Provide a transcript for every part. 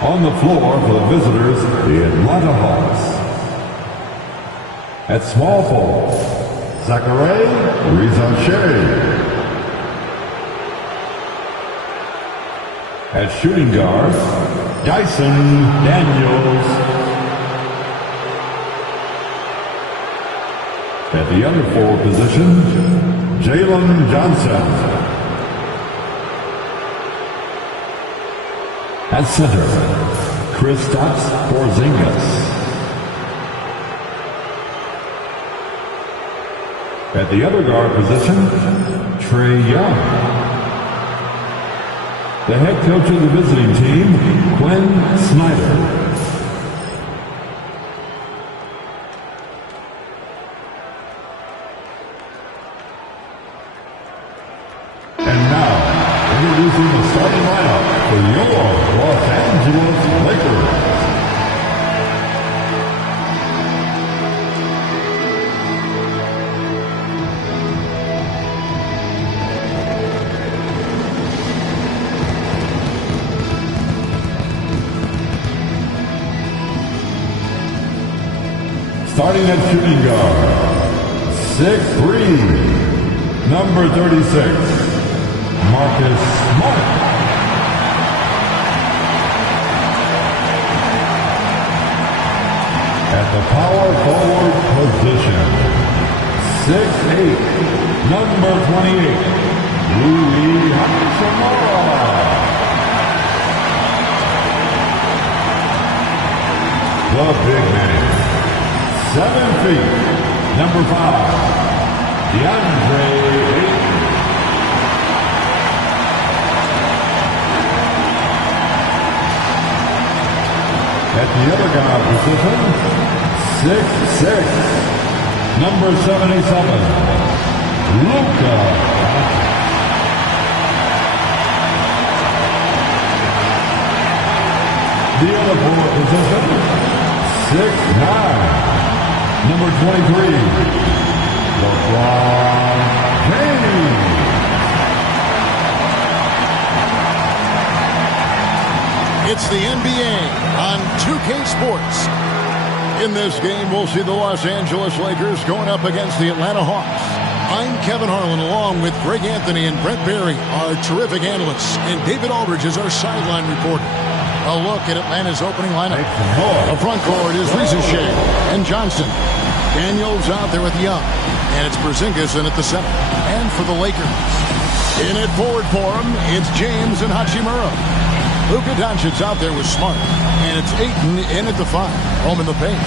On the floor for the visitors, the Atlanta Hawks. At small forward, Zachary Rizonche. At shooting guard, Dyson Daniels. At the other forward position, Jalen Johnson. At center, Kristaps Porzingis. At the other guard position, Trae Young. The head coach of the visiting team, Quinn Snyder. Introducing the starting lineup for your Los Angeles Lakers. Starting at shooting guard, 6'3", number 36. Marcus Smart. At the power forward position, 6'8", number 28, Rui Hachimura. The big man, 7 feet, number 5, DeAndre Ayton. At the other guard position, 6'6", number 77, Luka. The other forward position, 6'9", number 23, LeBron James. It's the NBA on 2K Sports. In this game, we'll see the Los Angeles Lakers going up against the Atlanta Hawks. I'm Kevin Harlan, along with Greg Anthony and Brent Barry, our terrific analysts, and David Aldridge is our sideline reporter. A look at Atlanta's opening lineup. The front court is Rizonche and Johnson. Daniels out there with Young, and it's Porzingis in at the center. And for the Lakers, in at forward for him, it's James and Hachimura. Luka Doncic's out there with Smart, and it's Ayton in at the 5, home in the paint.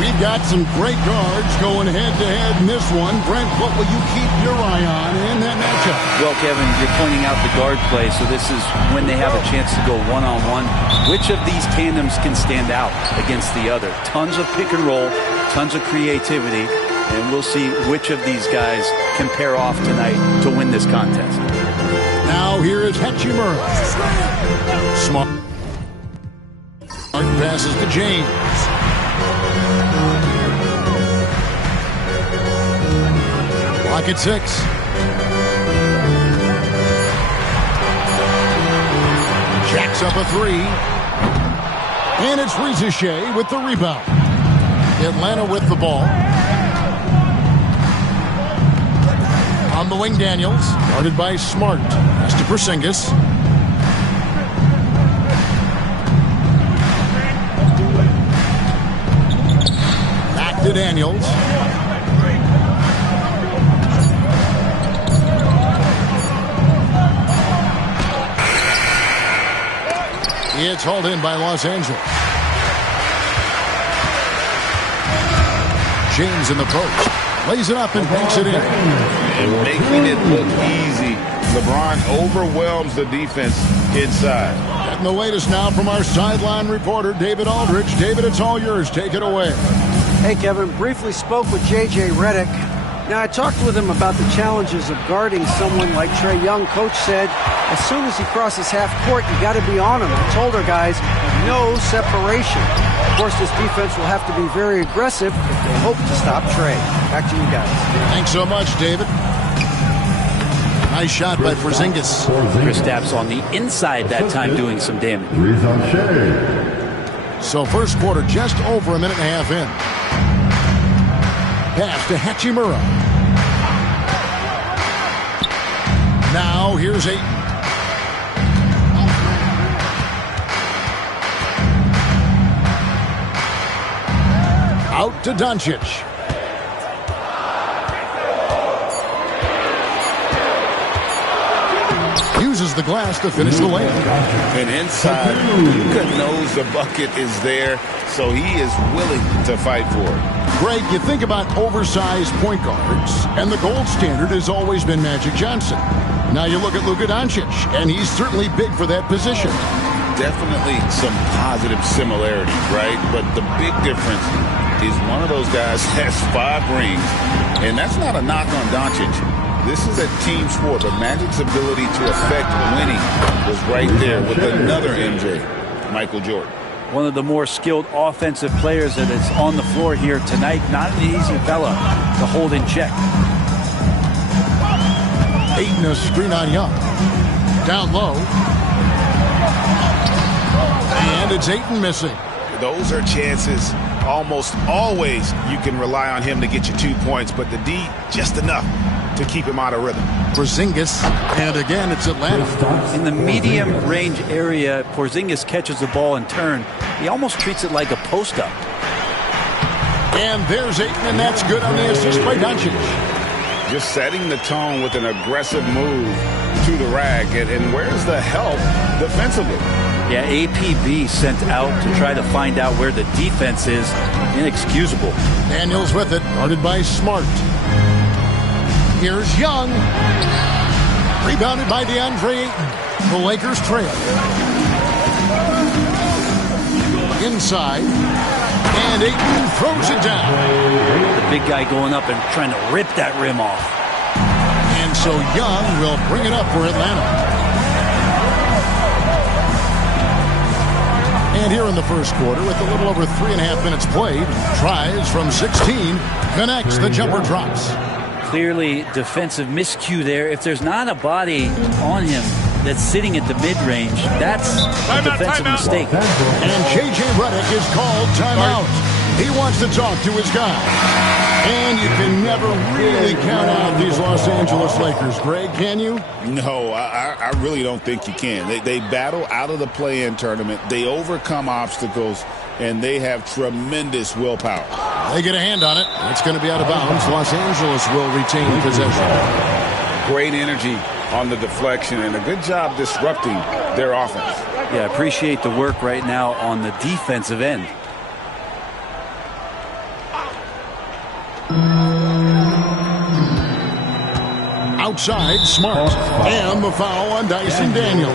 We've got some great guards going head-to-head in this one. Brent, what will you keep your eye on in that matchup? Well, Kevin, you're pointing out the guard play, so this is when they have a chance to go one-on-one. Which of these tandems can stand out against the other? Tons of pick and roll, tons of creativity, and we'll see which of these guys can pair off tonight to win this contest. Now here is Hachimura. Smart passes to James. Clock at 6. Jacks up a 3. And it's Rizonche with the rebound. Atlanta with the ball. On the wing, Daniels, guarded by Smart. Pass to Porzingis. Back to Daniels. It's hauled in by Los Angeles. James in the post. Lays it up and banks it in. And making it look easy. LeBron overwhelms the defense inside. Getting the latest now from our sideline reporter, David Aldridge. David, it's all yours. Take it away. Hey, Kevin. Briefly spoke with J.J. Redick. Now, I talked with him about the challenges of guarding someone like Trae Young. Coach said, as soon as he crosses half court, you got to be on him. I told our guys, no separation. Of course, this defense will have to be very aggressive if they hope to stop Trae. Back to you guys. Thanks so much, David. Nice shot by Porzingis. Kristaps on the inside that time doing some damage. So first quarter just over a minute and a half in. Pass to Hachimura. Now here's Ayton. Out to Doncic. Uses the glass to finish the layup. And inside, Luka knows the bucket is there, so he is willing to fight for it. Greg, you think about oversized point guards, and the gold standard has always been Magic Johnson. Now you look at Luka Doncic, and he's certainly big for that position. Definitely some positive similarities, right? But the big difference is one of those guys has 5 rings, and that's not a knock on Doncic. This is a team sport, but Magic's ability to affect winning was right there with another MJ, Michael Jordan. One of the more skilled offensive players that is on the floor here tonight. Not an easy fella to hold in check. Ayton a screen on Young. Down low. And it's Ayton missing. Those are chances. Almost always you can rely on him to get you 2 points, but the D, just enough to keep him out of rhythm. Porzingis, and again, it's Atlanta. In the medium range area, Porzingis catches the ball in turn. He almost treats it like a post-up. And there's Ayton, and that's good on the assist by Doncic. Just setting the tone with an aggressive move to the rack, and where's the help defensively? Yeah, APB sent out to try to find out where the defense is. Inexcusable. Daniels with it, guarded by Smart. Here's Young. Rebounded by DeAndre Ayton. The Lakers trail. Inside. And Ayton throws it down. The big guy going up and trying to rip that rim off. And so Young will bring it up for Atlanta. And here in the first quarter, with a little over 3.5 minutes played, tries from 16, connects, the jumper drops. Clearly defensive miscue there. If there's not a body on him that's sitting at the mid-range, that's a defensive mistake. And J.J. Redick is called timeout. He wants to talk to his guy. And you can never really count out these Los Angeles Lakers. Greg, can you? No, I really don't think you can. They battle out of the play-in tournament. They overcome obstacles, and they have tremendous willpower. They get a hand on it. It's going to be out of bounds. Los Angeles will retain possession. Great energy on the deflection, and a good job disrupting their offense. Yeah, appreciate the work right now on the defensive end. Outside, Smart. And the foul on Dyson Daniels.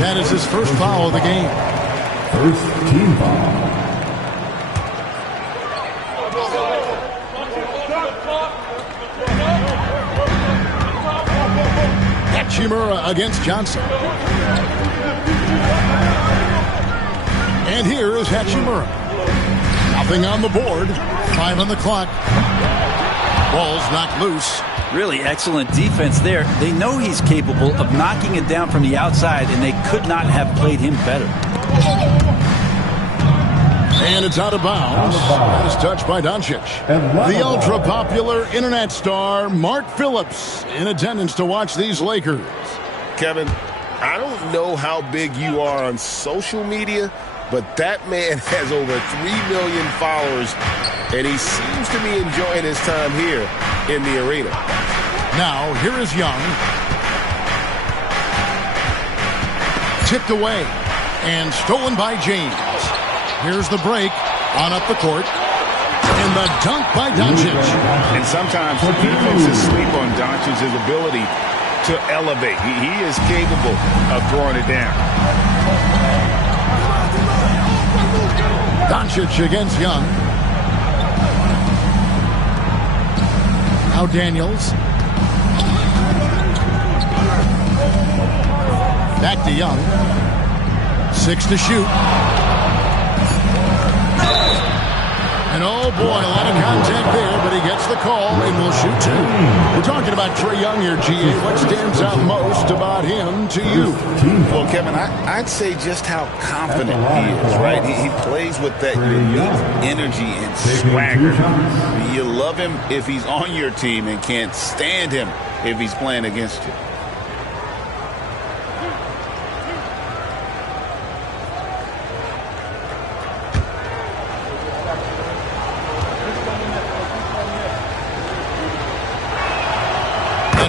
That is his first foul of the game. First team foul. Hachimura against Johnson. And here is Hachimura. Nothing on the board. 5 on the clock. Ball's knocked loose. Really excellent defense there. They know he's capable of knocking it down from the outside, and they could not have played him better. And it's out of bounds. That is touched by Doncic. The ultra-popular internet star, Mark Phillips, in attendance to watch these Lakers. Kevin, I don't know how big you are on social media, but that man has over 3 million followers, and he seems to be enjoying his time here in the arena. Now, here is Young. Tipped away and stolen by James. Here's the break on up the court. And the dunk by Doncic. And sometimes defenses sleep on Doncic's ability to elevate. He is capable of throwing it down. Doncic against Young. Now Daniels. Back to Young. 6 to shoot. And oh boy, a lot of contact there, but he gets the call and will shoot two. We're talking about Trae Young here, GA. What stands out most about him to you? Well, Kevin, I'd say just how confident he is, right? He plays with that unique energy and swagger. You love him if he's on your team and can't stand him if he's playing against you.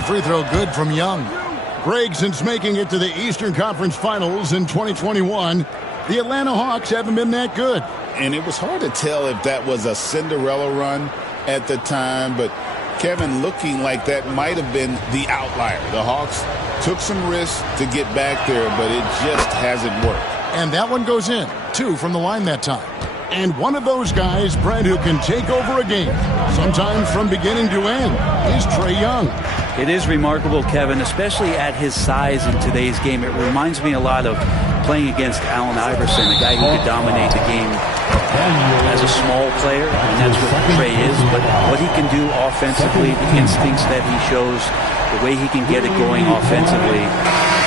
Free throw good from Young. Greg, since making it to the Eastern Conference Finals in 2021, the Atlanta Hawks haven't been that good. And it was hard to tell if that was a Cinderella run at the time, but Kevin, looking like that might have been the outlier. The Hawks took some risks to get back there, but it just hasn't worked. And that one goes in. 2 from the line that time. And one of those guys, Brent, who can take over a game, sometimes from beginning to end, is Trae Young. It is remarkable, Kevin, especially at his size in today's game. It reminds me a lot of playing against Allen Iverson, a guy who could dominate the game as a small player, and that's what Trae is. But what he can do offensively, the instincts that he shows, the way he can get it going offensively,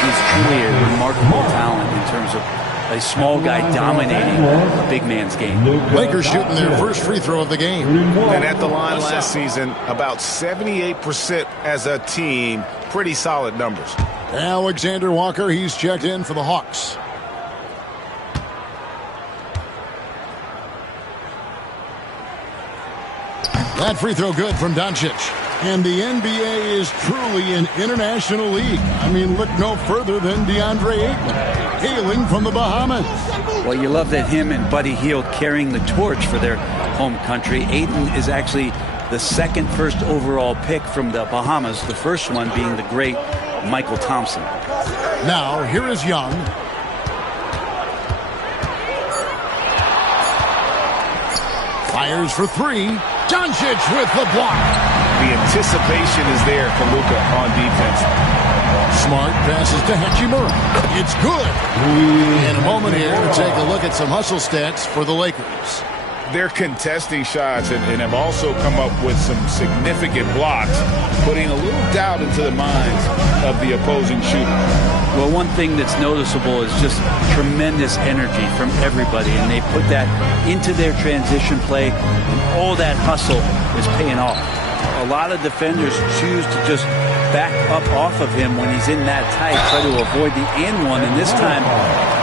he's truly a remarkable talent in terms of a small guy dominating a big man's game. Lakers shooting their first free throw of the game. And at the line last season, about 78% as a team. Pretty solid numbers. Alexander Walker, he's checked in for the Hawks. That free throw good from Doncic. And the NBA is truly an international league. I mean, look no further than DeAndre Ayton, hailing from the Bahamas. Well, you love that him and Buddy Hield carrying the torch for their home country. Ayton is actually the second first overall pick from the Bahamas, the first one being the great Michael Thompson. Now, here is Young. Fires for 3. Doncic with the block. The anticipation is there for Luka on defense. Smart passes to Hachimura. It's good. In a moment here, to take a look at some hustle stats for the Lakers. They're contesting shots and have also come up with some significant blocks, putting a little doubt into the minds of the opposing shooter. Well, one thing that's noticeable is just tremendous energy from everybody, and they put that into their transition play, and all that hustle is paying off. A lot of defenders choose to just back up off of him when he's in that tight, try to avoid the and one, and this time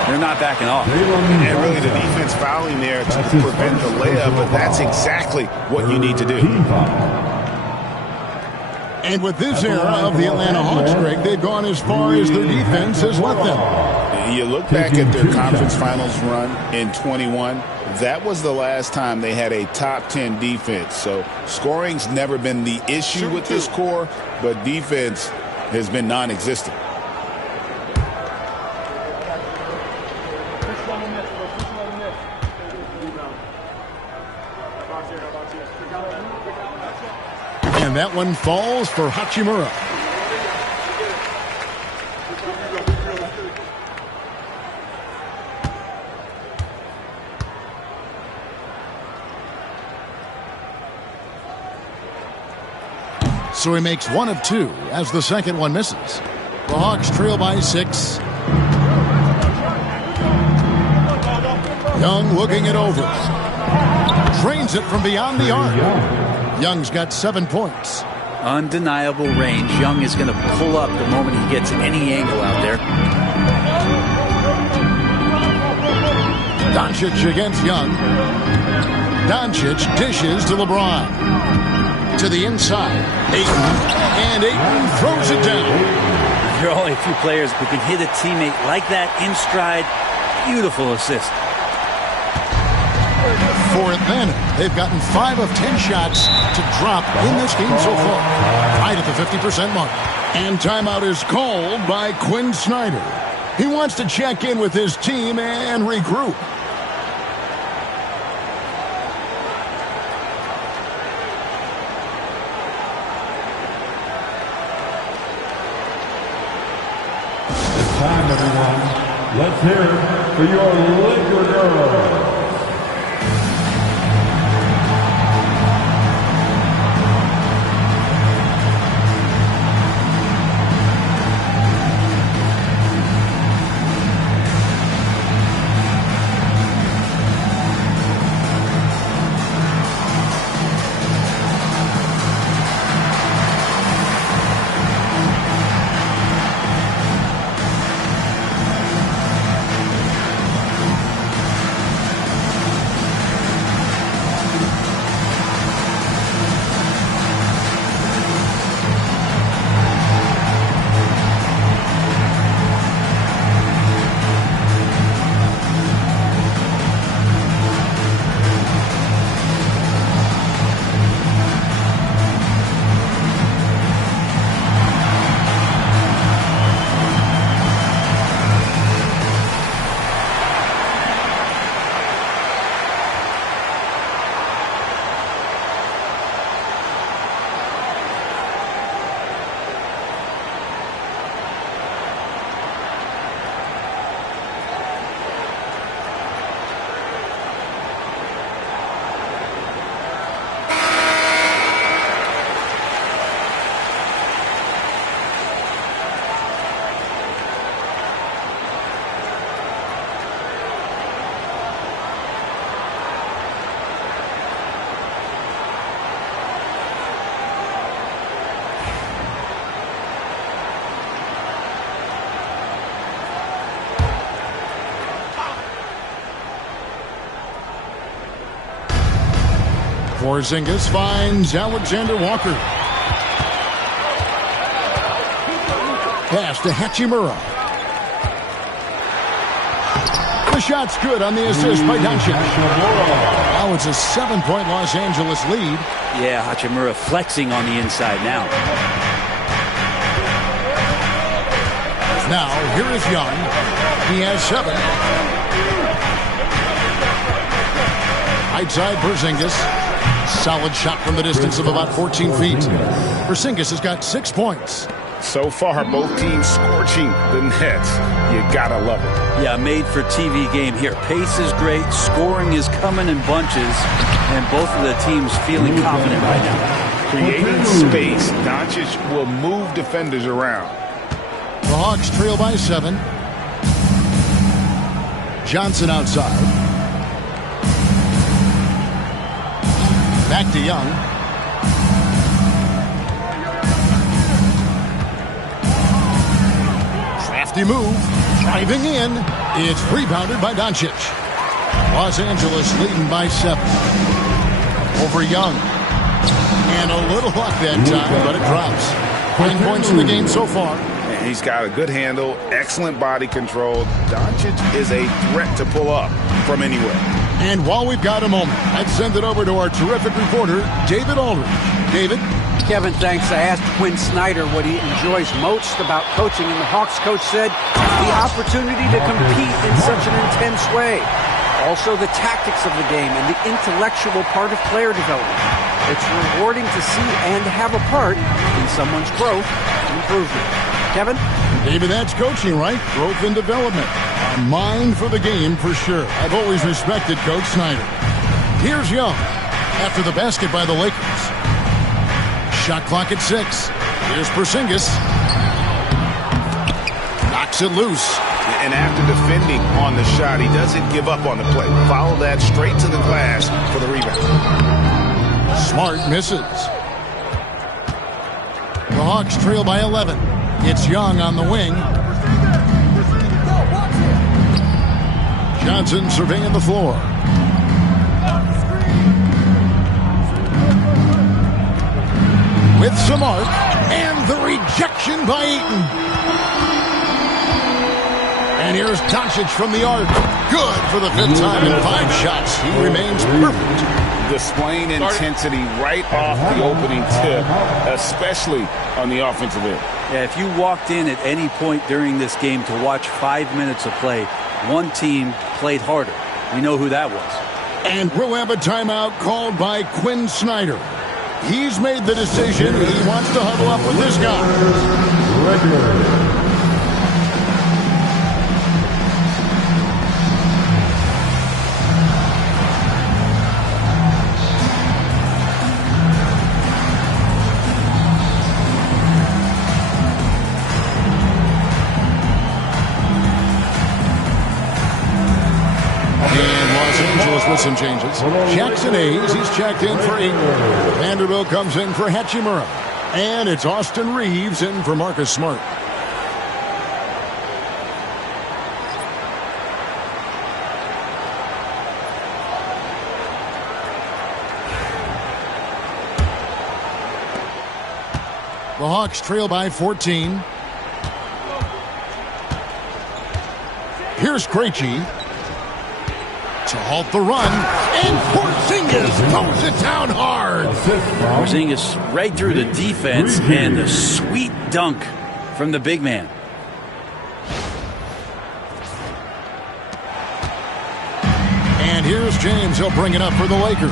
they're not backing off. And really the defense fouling there to prevent the layup, but that's exactly what you need to do. And with this era of the Atlanta Hawks, Greg, they've gone as far as their defense has let them. You look back at their conference finals run in 21, that was the last time they had a top 10 defense. So scoring's never been the issue with this core, but defense has been non-existent. And that one falls for Hachimura. So he makes 1 of 2 as the second one misses. The Hawks trail by 6. Young looking it over. Drains it from beyond the arc. Young's got 7 points. Undeniable range. Young is going to pull up the moment he gets any angle out there. Doncic against Young. Doncic dishes to LeBron. To the inside. Ayton. And Ayton throws it down. There are only a few players who can hit a teammate like that in stride. Beautiful assist. For Atlanta, they've gotten 5 of 10 shots to drop in this game so far. Right at the 50% mark. And timeout is called by Quinn Snyder. He wants to check in with his team and regroup. It's time, everyone. Let's hear it for your Laker girls. Porzingis finds Alexander Walker. Pass to Hachimura. The shot's good on the assist by Doncic. Now it's a 7-point Los Angeles lead. Yeah, Hachimura flexing on the inside now. Now, here is Young. He has 7. Right side, Porzingis. Solid shot from the distance of about 14 feet. Porzingis has got 6 points. So far, both teams scorching the Nets. You gotta love it. Yeah, made for TV game here. Pace is great. Scoring is coming in bunches. And both of the teams feeling confident right now. Creating space, Doncic will move defenders around. The Hawks trail by 7. Johnson outside. Back to Young. Crafty move. Driving in. It's rebounded by Doncic. Los Angeles leading by 7. Over Young. And a little luck that time, but it drops. 9 points in the game so far. And he's got a good handle, excellent body control. Doncic is a threat to pull up from anywhere. And while we've got a moment, let's send it over to our terrific reporter, David Aldridge. David? Kevin, thanks. I asked Quinn Snyder what he enjoys most about coaching, and the Hawks coach said the opportunity to compete in such an intense way. Also the tactics of the game and the intellectual part of player development. It's rewarding to see and have a part in someone's growth and improvement. Kevin? David, that's coaching, right? Growth and development. A mind for the game for sure. I've always respected Coach Snyder. Here's Young after the basket by the Lakers. Shot clock at 6. Here's Porzingis. Knocks it loose. And after defending on the shot, he doesn't give up on the play. Follow that straight to the glass for the rebound. Smart misses. The Hawks trail by 11. It's Young on the wing. Johnson surveying the floor. With some arc, and the rejection by Eaton. And here's Doncic from the arc. Good for the 5th time in 5 shots. He remains perfect. Displaying intensity right off the opening tip, especially on the offensive end. Yeah, if you walked in at any point during this game to watch 5 minutes of play, one team played harder. We know who that was. And we'll have a timeout called by Quinn Snyder. He's made the decision. He wants to huddle up with this guy. With some changes. Jackson Hayes, he's checked in for 8. Vanderbilt comes in for Hachimura. And it's Austin Reeves in for Marcus Smart. The Hawks trail by 14. Here's Krejci to halt the run, and Porzingis throws it down hard. Porzingis right through the defense, and a sweet dunk from the big man. And here's James. He'll bring it up for the Lakers.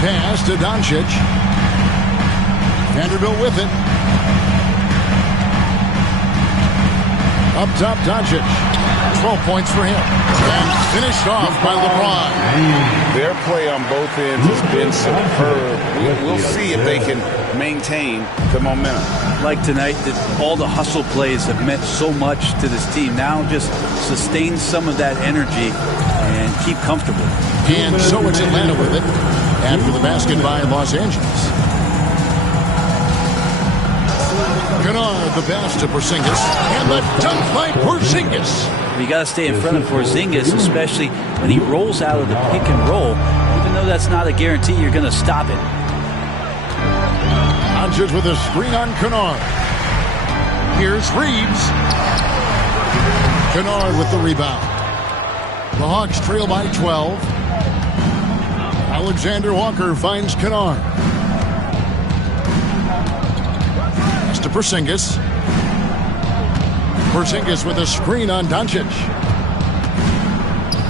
Pass to Doncic. Vanderbilt with it. Up top, Doncic. 12 points for him. And finished off by LeBron. Their play on both ends has been superb. We'll see if they can maintain the momentum. Like tonight, that all the hustle plays have meant so much to this team. Now just sustain some of that energy and keep comfortable. And so it's Atlanta with it after the basket by Los Angeles. Kennard, the pass to Porzingis. And the dunk by Porzingis. You got to stay in front of Porzingis, especially when he rolls out of the pick and roll. Even though that's not a guarantee, you're going to stop it. Doncic with a screen on Kennard. Here's Reeves. Kennard with the rebound. The Hawks trail by 12. Alexander Walker finds Kennard. Pass to Porzingis. Porzingis with a screen on Doncic.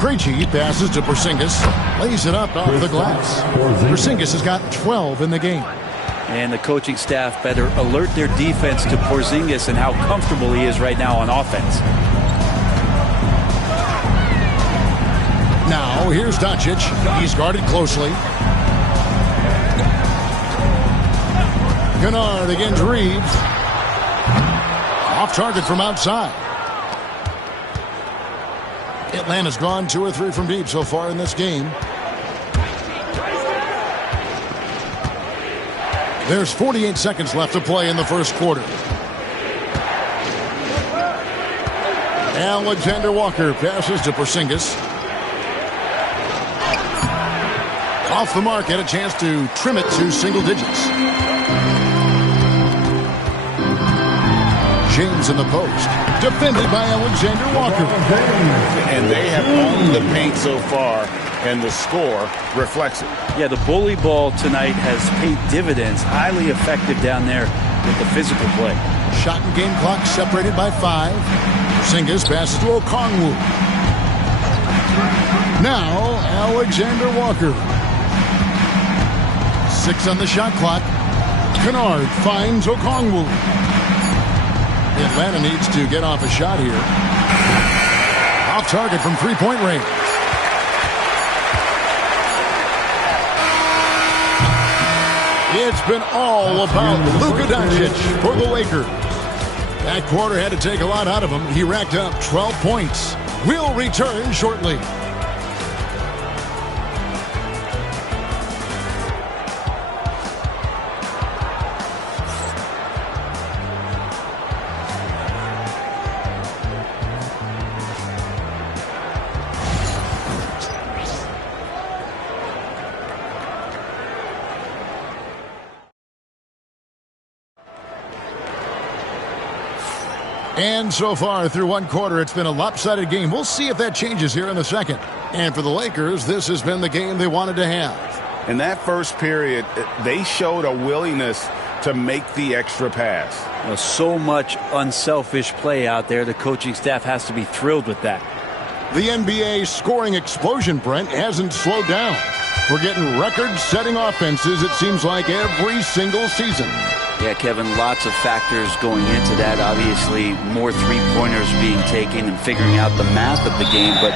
Krejci passes to Porzingis. Lays it up off the glass. Porzingis has got 12 in the game. And the coaching staff better alert their defense to Porzingis and how comfortable he is right now on offense. Now, here's Doncic. He's guarded closely. Kennard against Reeves. Off target from outside. Atlanta's gone 2 or 3 from deep so far in this game. There's 48 seconds left to play in the first quarter. Alexander Walker passes to Porzingis. Off the mark, had a chance to trim it to single digits. James in the post. Defended by Alexander Walker. And they have owned the paint so far, and the score reflects it. Yeah, the bully ball tonight has paid dividends. Highly effective down there with the physical play. Shot and game clock separated by 5. Porzingis passes to Okongwu. Now, Alexander Walker. 6 on the shot clock. Kennard finds Okongwu. Atlanta needs to get off a shot here. Off target from three-point range. It's been all about Luka Doncic for the Lakers. That quarter had to take a lot out of him. He racked up 12 points. We'll return shortly. And so far through one quarter, it's been a lopsided game. We'll see if that changes here in the second. And for the Lakers, this has been the game they wanted to have. In that first period, they showed a willingness to make the extra pass. Well, so much unselfish play out there. The coaching staff has to be thrilled with that. The NBA scoring explosion, Brent, hasn't slowed down. We're getting record-setting offenses, it seems like, every single season. Yeah, Kevin, lots of factors going into that. Obviously, more three-pointers being taken and figuring out the math of the game. But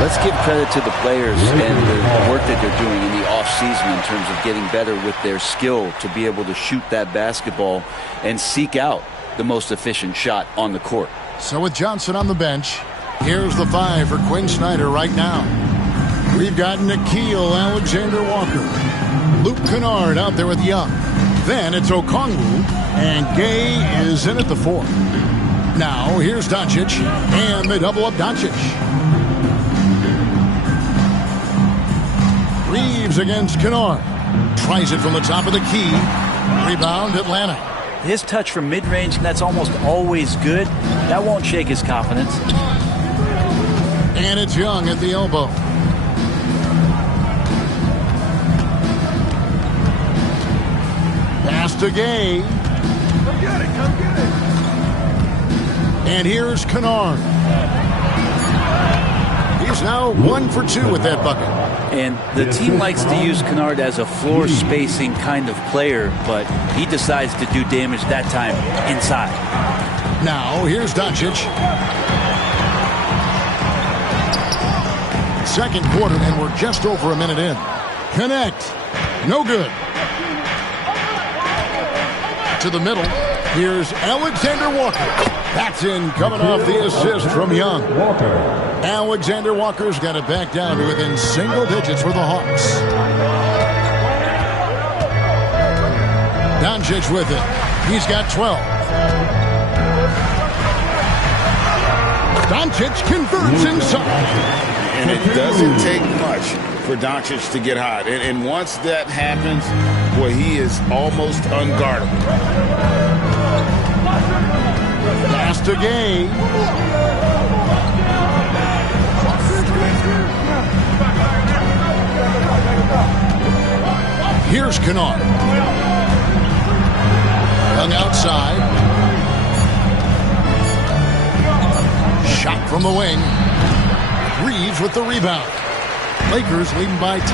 let's give credit to the players and the work that they're doing in the offseason in terms of getting better with their skill to be able to shoot that basketball and seek out the most efficient shot on the court. So with Johnson on the bench, here's the 5 for Quinn Snyder right now. We've got Nickeil Alexander-Walker. Luke Kennard out there with Young. Then it's Okongwu, and Gay is in at the 4. Now, here's Doncic, and they double up Doncic. Reeves against Kennard. Tries it from the top of the key. Rebound, Atlanta. His touch from mid-range, that's almost always good. That won't shake his confidence. And it's Young at the elbow. Pass to Gay. Come get it, come get it. And here's Kennard. He's now 1 for 2 with that bucket. And the team likes to use Kennard as a floor spacing kind of player, but he decides to do damage that time inside. Now, here's Doncic. Second quarter, and we're just over a minute in. Connect. No good. To the middle. Here's Alexander Walker. That's in, coming off the assist from Young. Alexander Walker's got it back down to within single digits for the Hawks. Doncic with it. He's got 12. Doncic converts inside. And it doesn't take much for Doncic to get hot. And once that happens, boy, he is almost unguardable. Pass to Gay. Here's Kennard. Young outside. Shot from the wing. Reeves with the rebound. Lakers leading by 10.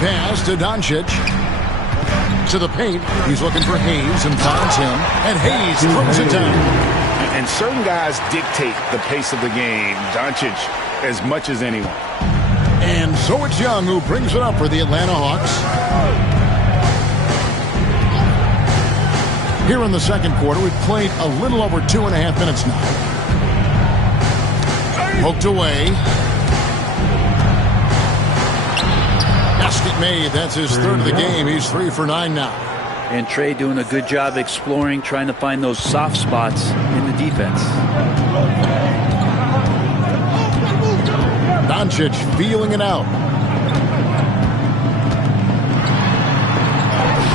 Pass to Doncic. To the paint. He's looking for Hayes and finds him. And Hayes throws it down. And certain guys dictate the pace of the game. Doncic as much as anyone. And so it's Young who brings it up for the Atlanta Hawks. Here in the second quarter, we've played a little over 2.5 minutes now. Poked away. Basket made. That's his third of the game. He's 3 for 9 now. And Trey doing a good job exploring, trying to find those soft spots in the defense. Doncic feeling it out.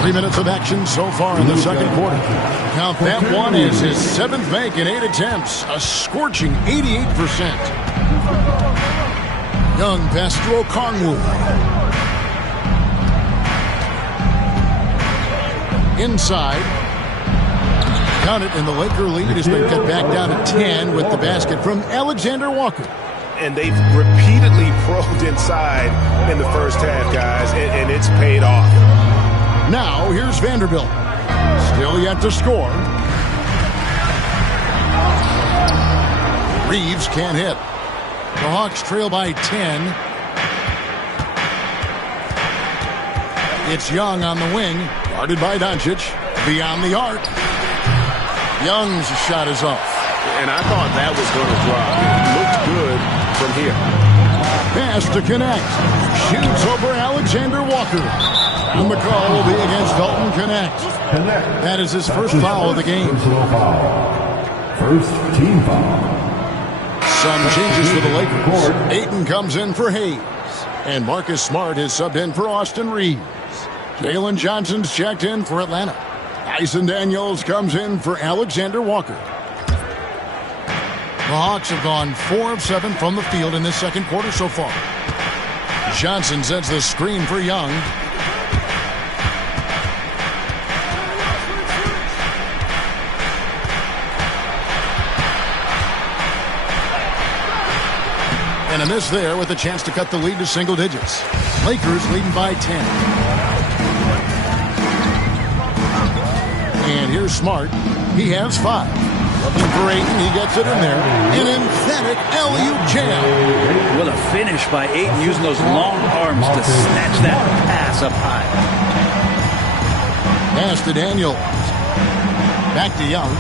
3 minutes of action so far in the second quarter. Count that one as his 7th make in 8 attempts. A scorching 88%. Young pass to Okongwu. Inside. Count it, and the Laker lead has been cut back down to 10 with the basket from Alexander Walker. And they've repeatedly probed inside in the first half, guys, and it's paid off. Now, here's Vanderbilt. Still yet to score. Reeves can't hit. The Hawks trail by 10. It's Young on the wing. Guarded by Doncic. Beyond the arc. Young's shot is off. And I thought that was going to drop. It looked good from here. Pass to connect. Shoots over Alexander Walker. And the call will be against Dalton Connect. That is his first foul of the game. First team foul. Some changes for the Lakers. Ayton comes in for Hayes. And Marcus Smart is subbed in for Austin Reeves. Jalen Johnson's checked in for Atlanta. Dyson Daniels comes in for Alexander Walker. The Hawks have gone 4 of 7 from the field in this second quarter so far. Johnson sets the screen for Young. And a miss there with a chance to cut the lead to single digits. Lakers leading by 10. And here's Smart. He has 5. Looking for Ayton. He gets it in there. An emphatic alley-oop jam. What a finish by Ayton, using those long arms to snatch that pass up high. Pass to Daniels. Back to Young.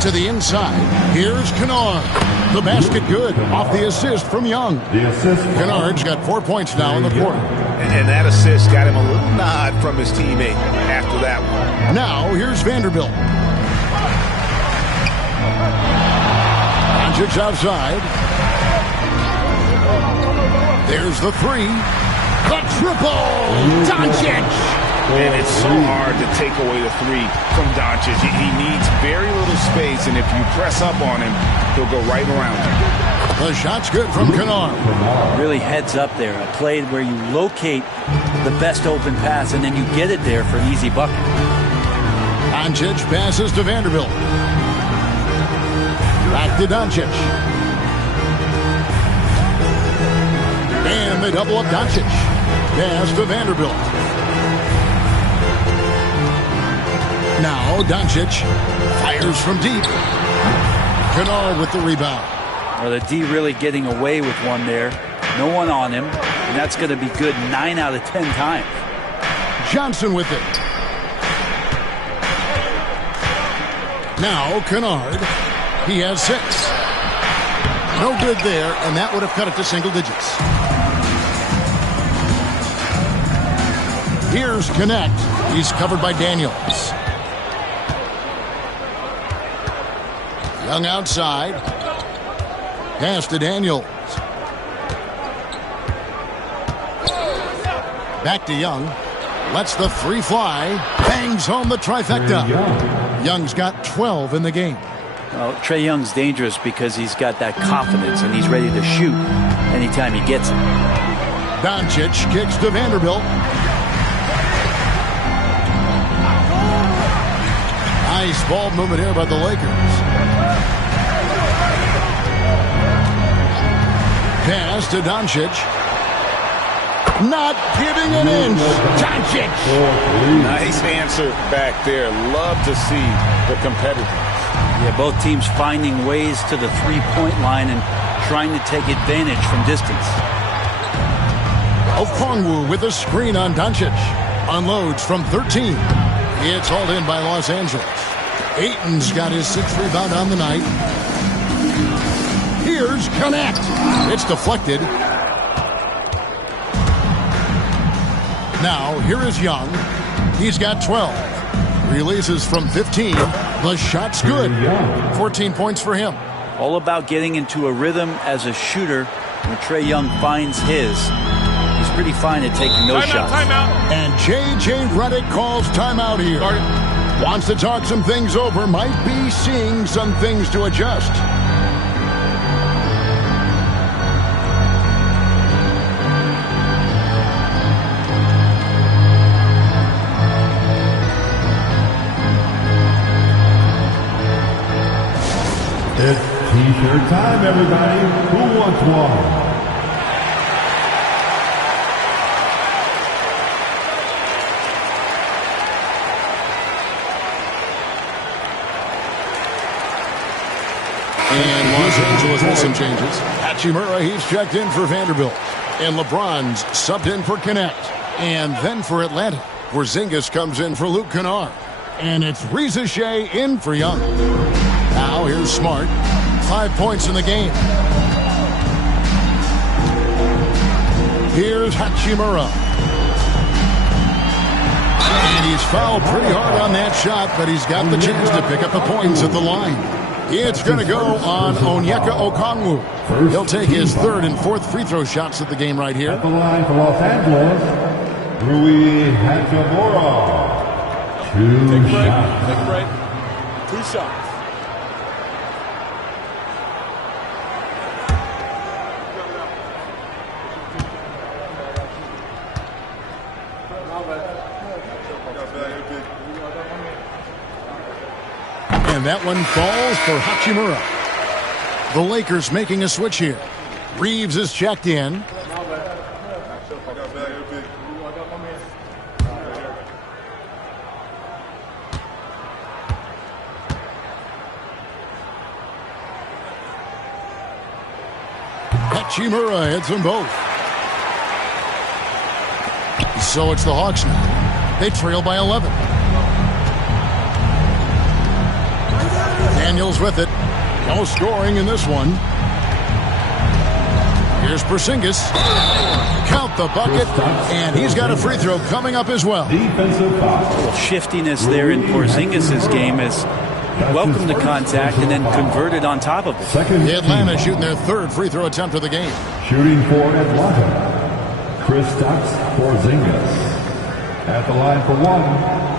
To the inside. Here's Kennard. The basket good. Off the assist from Young. Kennard's got 4 points now in the quarter. And that assist got him a little nod from his teammate after that one. Now, here's Vanderbilt. Doncic outside. There's the 3. The triple! Doncic! And it's so hard to take away the 3 from Doncic. He needs very little space, and if you press up on him, he'll go right around you. The shot's good from Kennard. Really heads up there. A play where you locate the best open pass, and then you get it there for an easy bucket. Doncic passes to Vanderbilt. Back to Doncic. And they double up Doncic. Pass to Vanderbilt. Now Doncic fires from deep. Kennard with the rebound. Well, the D really getting away with one there. No one on him. And that's going to be good 9 out of 10 times. Johnson with it. Now Kennard. He has 6. No good there, and that would have cut it to single digits. Here's Connect. He's covered by Daniels. Young outside. Pass to Daniels. Back to Young. Lets the 3 fly. Bangs home the trifecta. Young's got 12 in the game. Well, Trae Young's dangerous because he's got that confidence and he's ready to shoot anytime he gets it. Doncic kicks to Vanderbilt. Nice ball movement here by the Lakers. Pass to Doncic. Not giving an inch. Doncic. Nice answer back there. Love to see the competitiveness. Yeah, both teams finding ways to the three-point line and trying to take advantage from distance. Okongwu with a screen on Doncic. Unloads from 13. It's hauled in by Los Angeles. Ayton's got his 6th rebound on the night. Here's Connect. It's deflected. Now, here is Young. He's got 12. Releases from 15. The shot's good. 14 points for him. All about getting into a rhythm as a shooter. When Trae Young finds his, he's pretty fine at taking those shots. And J.J. Redick calls timeout here. Wants to talk some things over. Might be seeing some things to adjust. It's T-shirt time, everybody. Who wants one? And Los Angeles with some changes. Hachimura, he's checked in for Vanderbilt. And LeBron's subbed in for Connect. And then for Atlanta, Porzingis comes in for Luke Kennard. And it's Reza Shea in for Young. Now here's Smart. 5 points in the game. Here's Hachimura. And he's fouled pretty hard on that shot, but he's got the chance to pick up the points at the line. It's going to go on Onyeka Okongwu. He'll take his 3rd and 4th free throw shots at the game right here. At the line for Los Angeles, Rui Hachimura. Two shots. Take a break. 2 shots. And that one falls for Hachimura. The Lakers making a switch here. Reeves is checked in. Hachimura hits them both. So it's the Hawks now. They trail by 11. Daniels with it. No scoring in this one. Here's Porzingis. Count the bucket, and he's got a free throw coming up as well. Defensive foul. A little shiftiness there in Porzingis' game as he welcomed the contact and then converted on top of it. Atlanta shooting their 3rd free throw attempt of the game. Shooting for Atlanta, Kristaps Porzingis. At the line for 1.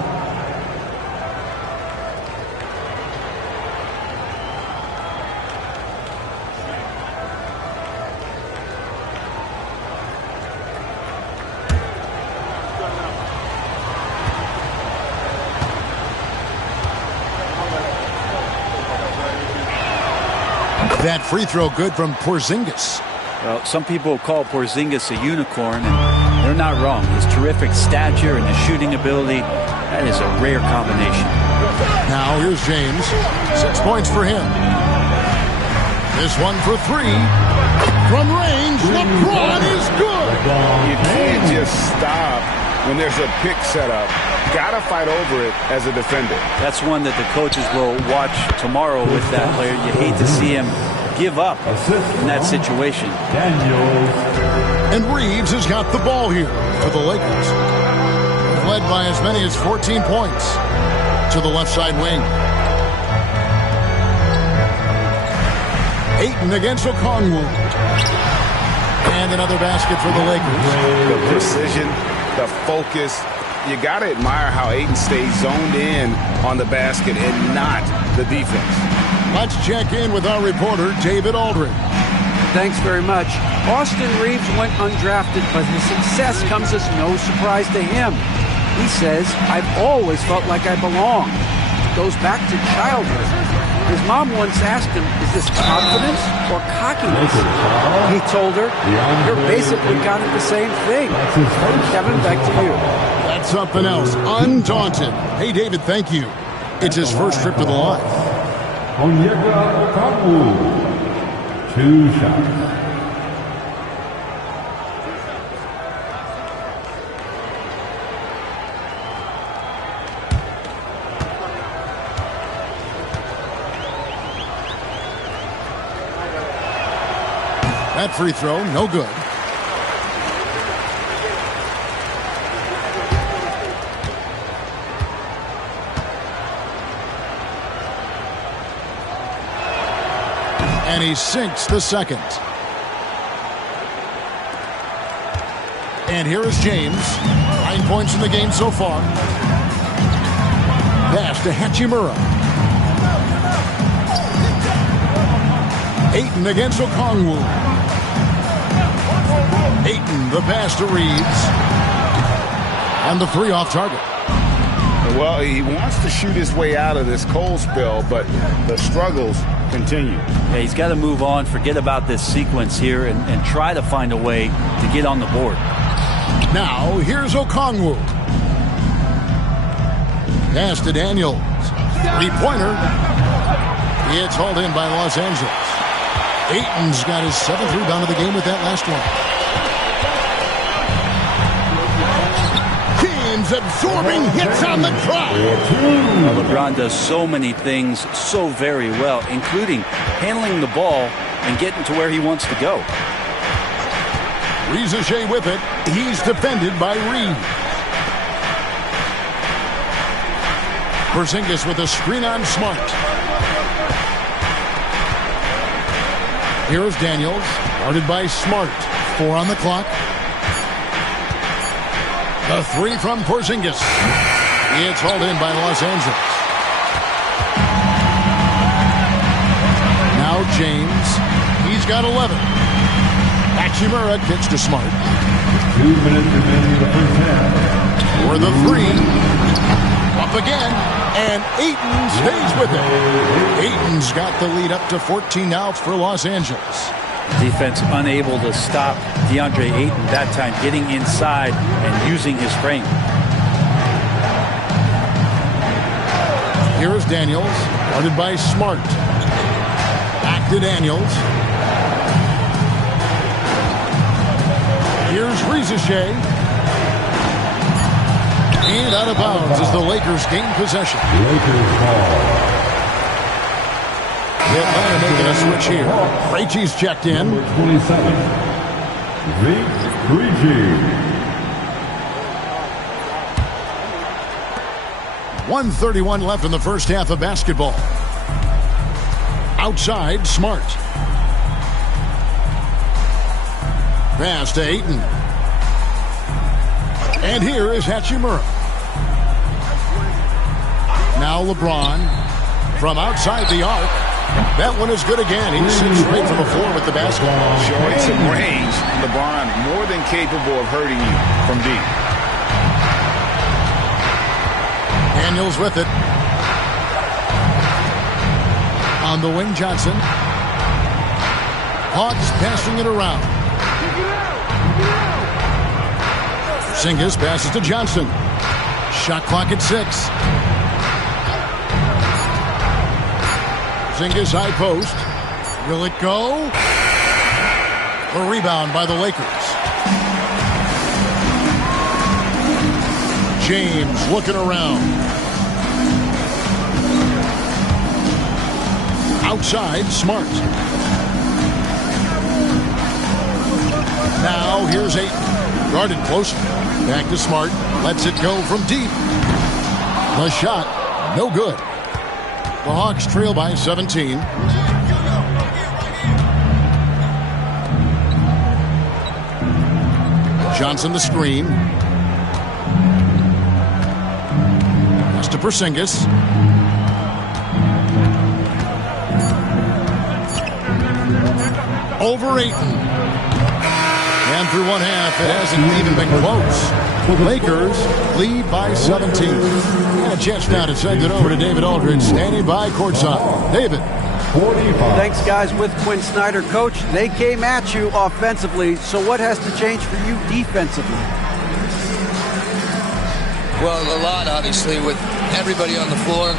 That free throw good from Porzingis. Well, some people call Porzingis a unicorn, and they're not wrong. His terrific stature and his shooting ability, that is a rare combination. Now here's James. 6 points for him. This one for 3. From range, LeBron is good. You can't just stop when there's a pick set up, got to fight over it as a defender. That's one that the coaches will watch tomorrow with that player. You hate to see him give up in that situation. And Reeves has got the ball here for the Lakers. Led by as many as 14 points to the left side wing. Ayton against Okongwu. And another basket for the Lakers. The precision, the focus. You got to admire how Ayton stays zoned in on the basket and not the defense. Let's check in with our reporter, David Aldridge. Thanks very much. Austin Reeves went undrafted, but his success comes as no surprise to him. He says, "I've always felt like I belong." It goes back to childhood. His mom once asked him, "Is this confidence or cockiness?" He told her, "You're basically kind of the same thing." Kevin, back to you. That's something else. Undaunted. Hey, David, thank you. It's his first trip to the line. Onyeka Okongwu. 2 shots. That free throw, no good. And he sinks the second. And here is James. 9 points in the game so far. Pass to Hachimura. Ayton against Okongwu. Ayton, the pass to Reeves. And the three off target. Well, he wants to shoot his way out of this cold spell, but the struggles continue. Yeah, he's got to move on, forget about this sequence here, and try to find a way to get on the board. Now, here's Okongwu. Pass to Daniels. Three-pointer. It's hauled in by Los Angeles. Ayton's got his 7th rebound of the game with that last one. James absorbing hits on the drive. LeBron does so many things so very well, including handling the ball and getting to where he wants to go. Rizichet with it. He's defended by Reed. Porzingis with a screen on Smart. Here's Daniels, guarded by Smart. 4 on the clock. The three from Porzingis. It's hauled in by Los Angeles. Now James. He's got 11. Hachimura kicks to Smart. 2 minutes remaining in the first half. For the three. Up again. And Ayton stays with it. Ayton's got the lead up to 14 now for Los Angeles. Defense unable to stop DeAndre Ayton that time, getting inside and using his frame. Here is Daniels, guarded by Smart. Back to Daniels. Here's Rizichet. And out of bounds as the Lakers gain possession. Lakers ball. Atlanta making a switch here. Krejci's checked in. Number 27. Vic Krejci. 1:31 left in the first half of basketball. Outside, Smart. Pass to Ayton. And here is Hachimura. Now LeBron from outside the arc. That one is good again. He sits right from the floor with the basketball. Showing some range. LeBron more than capable of hurting you from deep. Daniels with it. On the wing, Johnson. Hawks passing it around. Porzingis passes to Johnson. Shot clock at 6. Porzingis high post. Will it go? A rebound by the Lakers. James looking around. Outside, Smart. Now here's Ayton. Guarded close. Back to Smart. Lets it go from deep. The shot, no good. The Hawks trail by 17. Johnson the screen. Pass to Porzingis. Over Ayton. And through one half, it hasn't even been close. Lakers lead by 17. And a chance now to send it over to David Aldridge, standing by courtside. David. 45. Thanks, guys. With Quinn Snyder, coach, they came at you offensively. So what has to change for you defensively? Well, a lot, obviously, with everybody on the floor.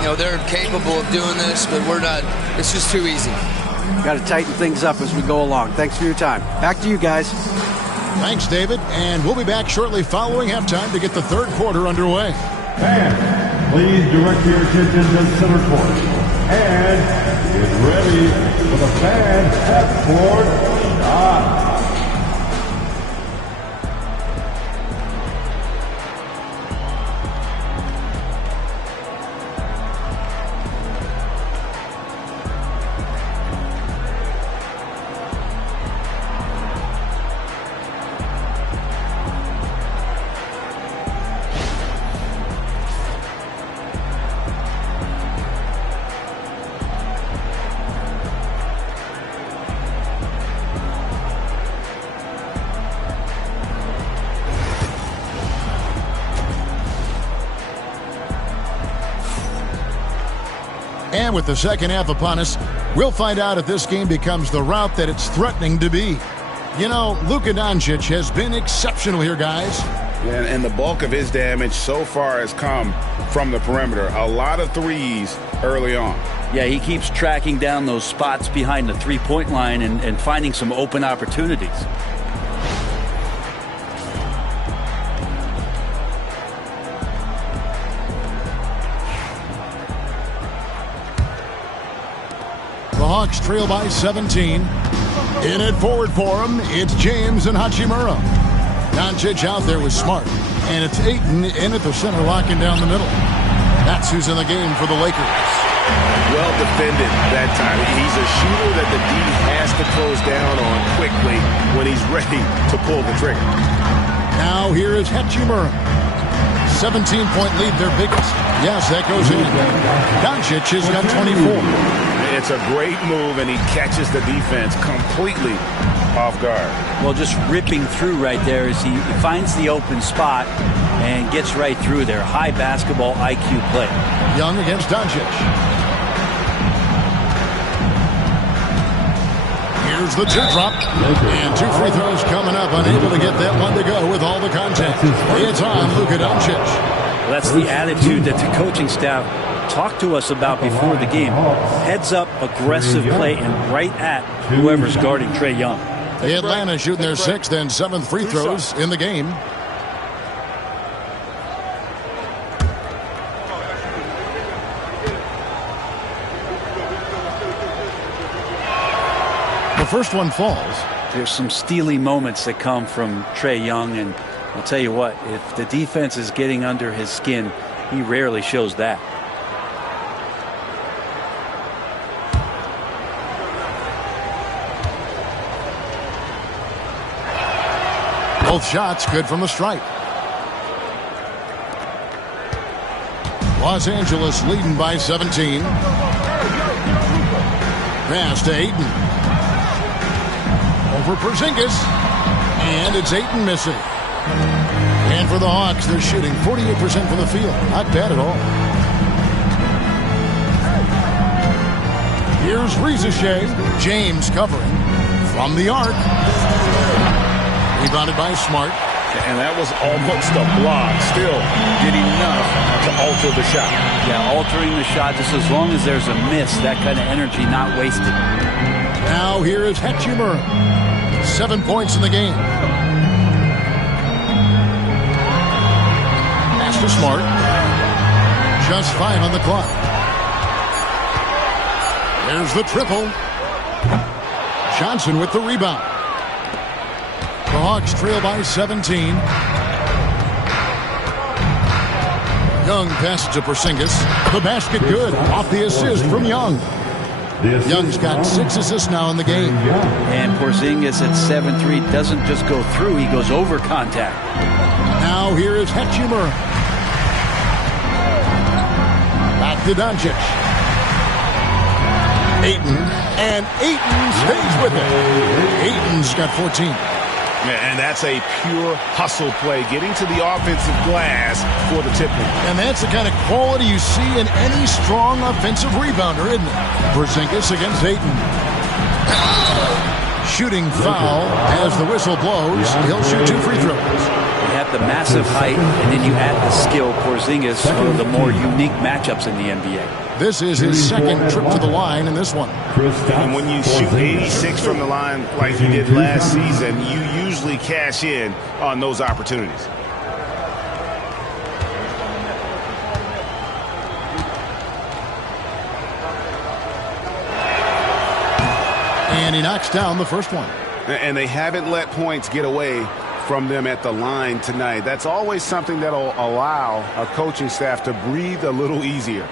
You know, they're capable of doing this, but we're not. It's just too easy. Got to tighten things up as we go along. Thanks for your time. Back to you guys. Thanks, David. And we'll be back shortly following halftime to get the third quarter underway. And please direct your attention to center court. And get ready for the fan half-court shot. And with the second half upon us, we'll find out if this game becomes the route that it's threatening to be. You know, Luka Doncic has been exceptional here, guys. And the bulk of his damage so far has come from the perimeter. A lot of threes early on. Yeah, he keeps tracking down those spots behind the three-point line and finding some open opportunities. The Hawks trail by 17. In it forward for him, it's James and Hachimura. Doncic out there with Smart. And it's Ayton in at the center, locking down the middle. That's who's in the game for the Lakers. Well defended that time. He's a shooter that the D has to close down on quickly when he's ready to pull the trigger. Now here is Hachimura. 17-point lead, their biggest. Yes, that goes in. Doncic has got 24. It's a great move, and he catches the defense completely off guard. Well, just ripping through right there as he finds the open spot and gets right through there. High basketball IQ play. Young against Doncic. Here's the teardrop. And two free throws coming up. Unable to get that one to go with all the contact. It's on Luka Doncic. Well, that's the attitude that the coaching staff talked to us about before the game. Heads up, aggressive play, and right at whoever's guarding Trae Young. Atlanta shooting their sixth and seventh free throws in the game. The first one falls. There's some steely moments that come from Trae Young, and I'll tell you what, if the defense is getting under his skin, he rarely shows that. Both shots good from the stripe. Los Angeles leading by 17. Pass to Ayton. Over Porzingis. And it's Ayton missing. And for the Hawks, they're shooting 48% from the field. Not bad at all. Here's Rizichet. James covering from the arc. Rebounded by Smart. And that was almost a block. Still did enough to alter the shot. Yeah, altering the shot, just as long as there's a miss, that kind of energy not wasted. Now here is Hachimura. 7 points in the game. to Smart. Just 5 on the clock. There's the triple. Johnson with the rebound. The Hawks trail by 17. Young passes to Porzingis. The basket good. Off the assist from Young. Young's got 6 assists now in the game. And Porzingis at 7-3 doesn't just go through, he goes over contact. Now here is Hachimura. Back to Doncic. Ayton. And Ayton stays with it. Ayton's got 14. And that's a pure hustle play, getting to the offensive glass for the tip-in. And that's the kind of quality you see in any strong offensive rebounder, isn't it? Porzingis against Ayton. Shooting foul as the whistle blows. He'll shoot 2 free throws. You have the massive height, and then you add the skill. Porzingis, one of the more unique matchups in the NBA. This is his second trip to the line in this one. And when you shoot 86 from the line like he did last season, you usually cash in on those opportunities. And he knocks down the first one. And they haven't let points get away from them at the line tonight. That's always something that'll allow a coaching staff to breathe a little easier.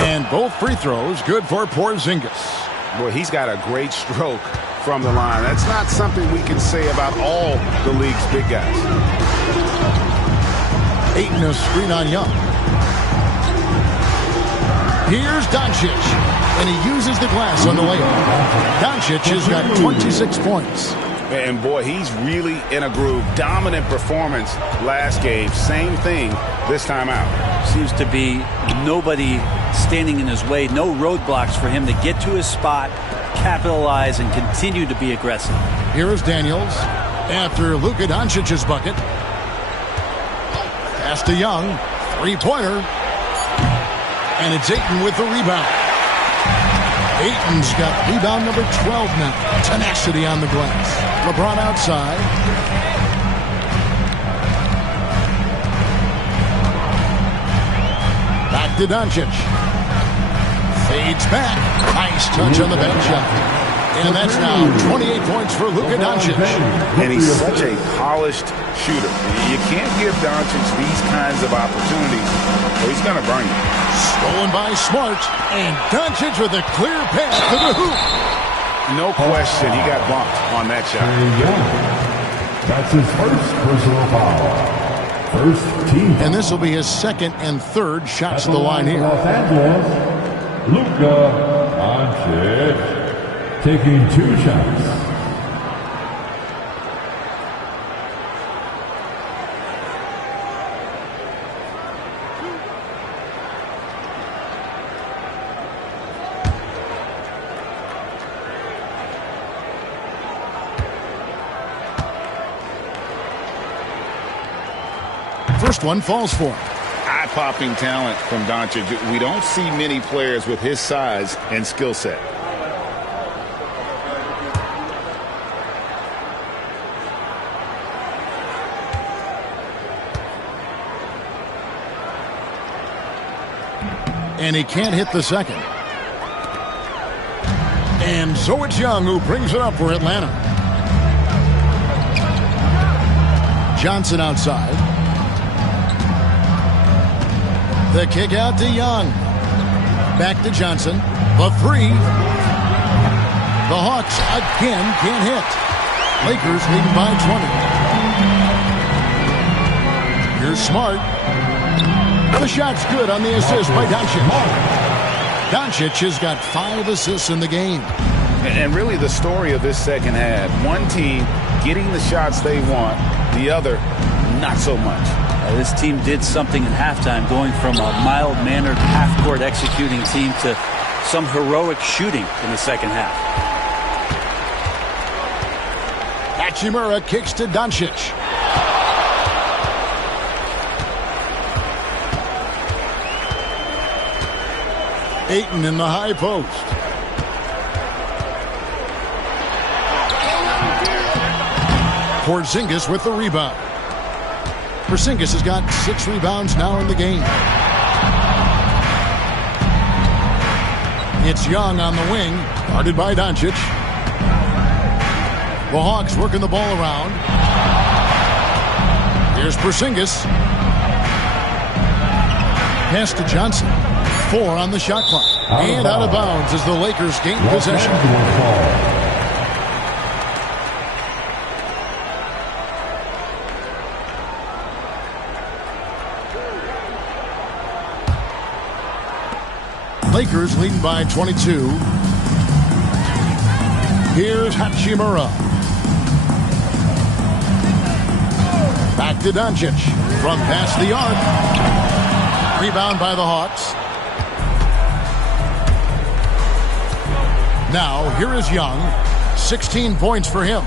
And both free throws good for Porzingis. Boy, he's got a great stroke from the line. That's not something we can say about all the league's big guys. Ayton a screen on Young. Here's Doncic. And he uses the glass on the layup. Doncic has got 26 points. And boy, he's really in a groove. Dominant performance last game. Same thing this time out. Seems to be nobody standing in his way. No roadblocks for him to get to his spot, capitalize, and continue to be aggressive. Here is Daniels after Luka Doncic's bucket. Pass to Young. 3-pointer. And it's Ayton with the rebound. Ayton's got rebound number 12 now. Tenacity on the glass. LeBron outside. Back to Doncic. Fades back. Nice touch on the bench shot. And that's now 28 points for Luka Doncic. And he's such a polished shooter. You can't give Doncic these kinds of opportunities, or he's going to burn you. Stolen by Smart. And Doncic with a clear pass to the hoop. No question, he got bumped on that shot. That's his first personal foul. First team. And this will be his second and third shots to the line here. Los Angeles, Luka Doncic taking 2 shots. First one falls for him. Eye-popping talent from Doncic. We don't see many players with his size and skill set. And he can't hit the second. And so it's Young who brings it up for Atlanta. Johnson outside. The kick out to Young. Back to Johnson. The 3. The Hawks again can't hit. Lakers leading by 20. Here's Smart. The shot's good on the assist by Doncic. Doncic has got 5 assists in the game. And really the story of this second half. One team getting the shots they want, the other not so much. This team did something in halftime, going from a mild-mannered half-court executing team to some heroic shooting in the second half. Hachimura kicks to Doncic. Ayton in the high post. Porzingis with the rebound. Porzingis has got 6 rebounds now in the game. It's Young on the wing, guarded by Doncic. The Hawks working the ball around. Here's Porzingis. Pass to Johnson. 4 on the shot clock. And out of bounds as the Lakers gain possession. Lakers leading by 22. Here's Hachimura. Back to Doncic. From past the arc. Rebound by the Hawks. Now, here is Young. 16 points for him.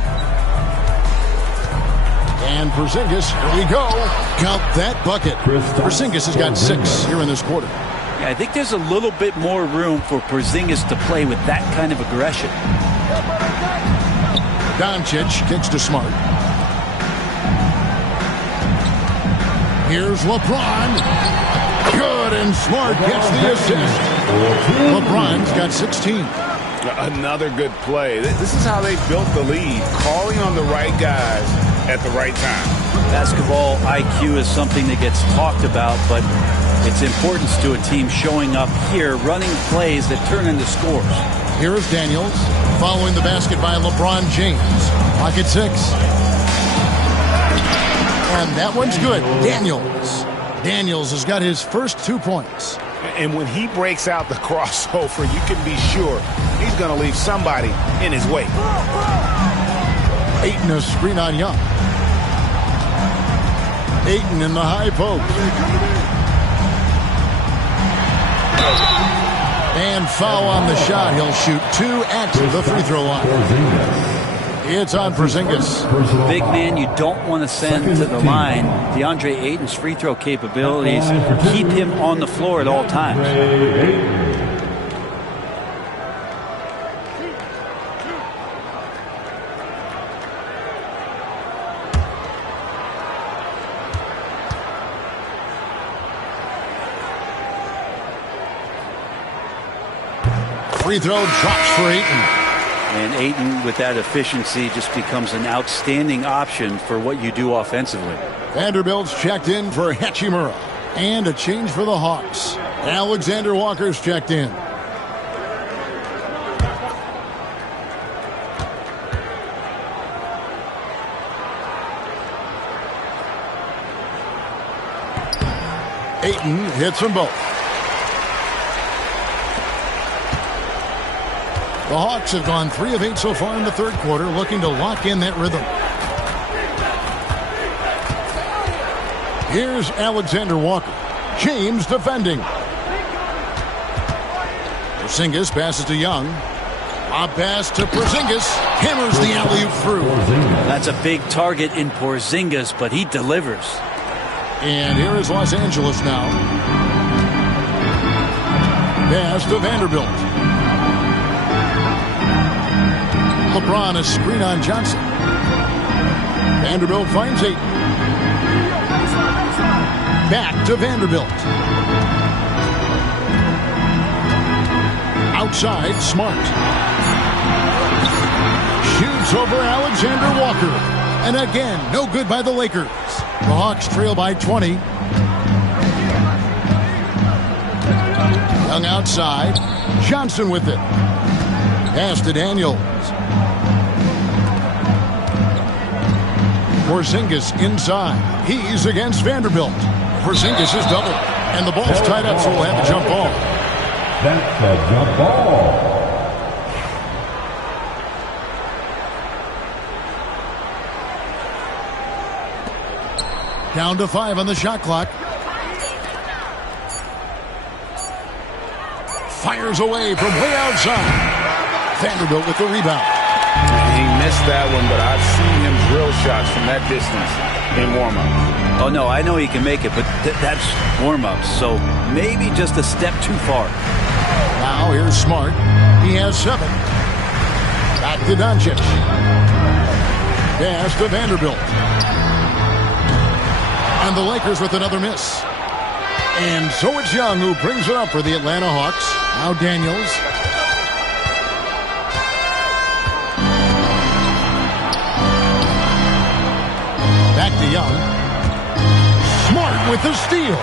And Porzingis, here we go. Count that bucket. Porzingis has got 6 here in this quarter. Yeah, I think there's a little bit more room for Porzingis to play with that kind of aggression. Doncic kicks to Smart. Here's LeBron. Good, and Smart gets the assist. LeBron's got 16. Another good play. This is how they built the lead, calling on the right guys at the right time. Basketball IQ is something that gets talked about, but its importance to a team showing up here, running plays that turn into scores. Here is Daniels, following the basket by LeBron James. Pocket 6. And that one's good. Daniels has got his first 2 points. And when he breaks out the crossover, you can be sure he's going to leave somebody in his way. Ayton a screen on Young. Ayton in the high post. And foul on the shot. He'll shoot 2 at the free throw line. It's on Porzingis. Big man you don't want to send to the line. DeAndre Ayton's free throw capabilities keep him on the floor at all times. Free throw drops for Ayton. And Ayton, with that efficiency, just becomes an outstanding option for what you do offensively. Vanderbilt's checked in for Hachimura. And a change for the Hawks. Alexander Walker's checked in. Ayton hits them both. The Hawks have gone 3 of 8 so far in the third quarter, looking to lock in that rhythm. Here's Alexander Walker. James defending. Porzingis passes to Young. A pass to Porzingis. Hammers the alley-oop through. That's a big target in Porzingis, but he delivers. And here is Los Angeles now. Pass to Vanderbilt. LeBron a screen on Johnson. Vanderbilt finds Ayton. Back to Vanderbilt. Outside, Smart. Shoots over Alexander Walker. And again, no good by the Lakers. The Hawks trail by 20. Young outside. Johnson with it. Pass to Daniels. Porzingis inside. He's against Vanderbilt. Porzingis is doubled. And the ball's tied up, so we'll have a jump ball. That's a jump ball. Down to 5 on the shot clock. Fires away from way outside. Vanderbilt with the rebound. He missed that one, but I've seen him drill shots from that distance in warm-up. Oh, no, I know he can make it, but that's warm-up, so maybe just a step too far. Now here's Smart. He has 7. Back to Doncic. Pass to Vanderbilt. And the Lakers with another miss. And so it's Young who brings it up for the Atlanta Hawks. Now Daniels. Back to Young. Smart with the steal.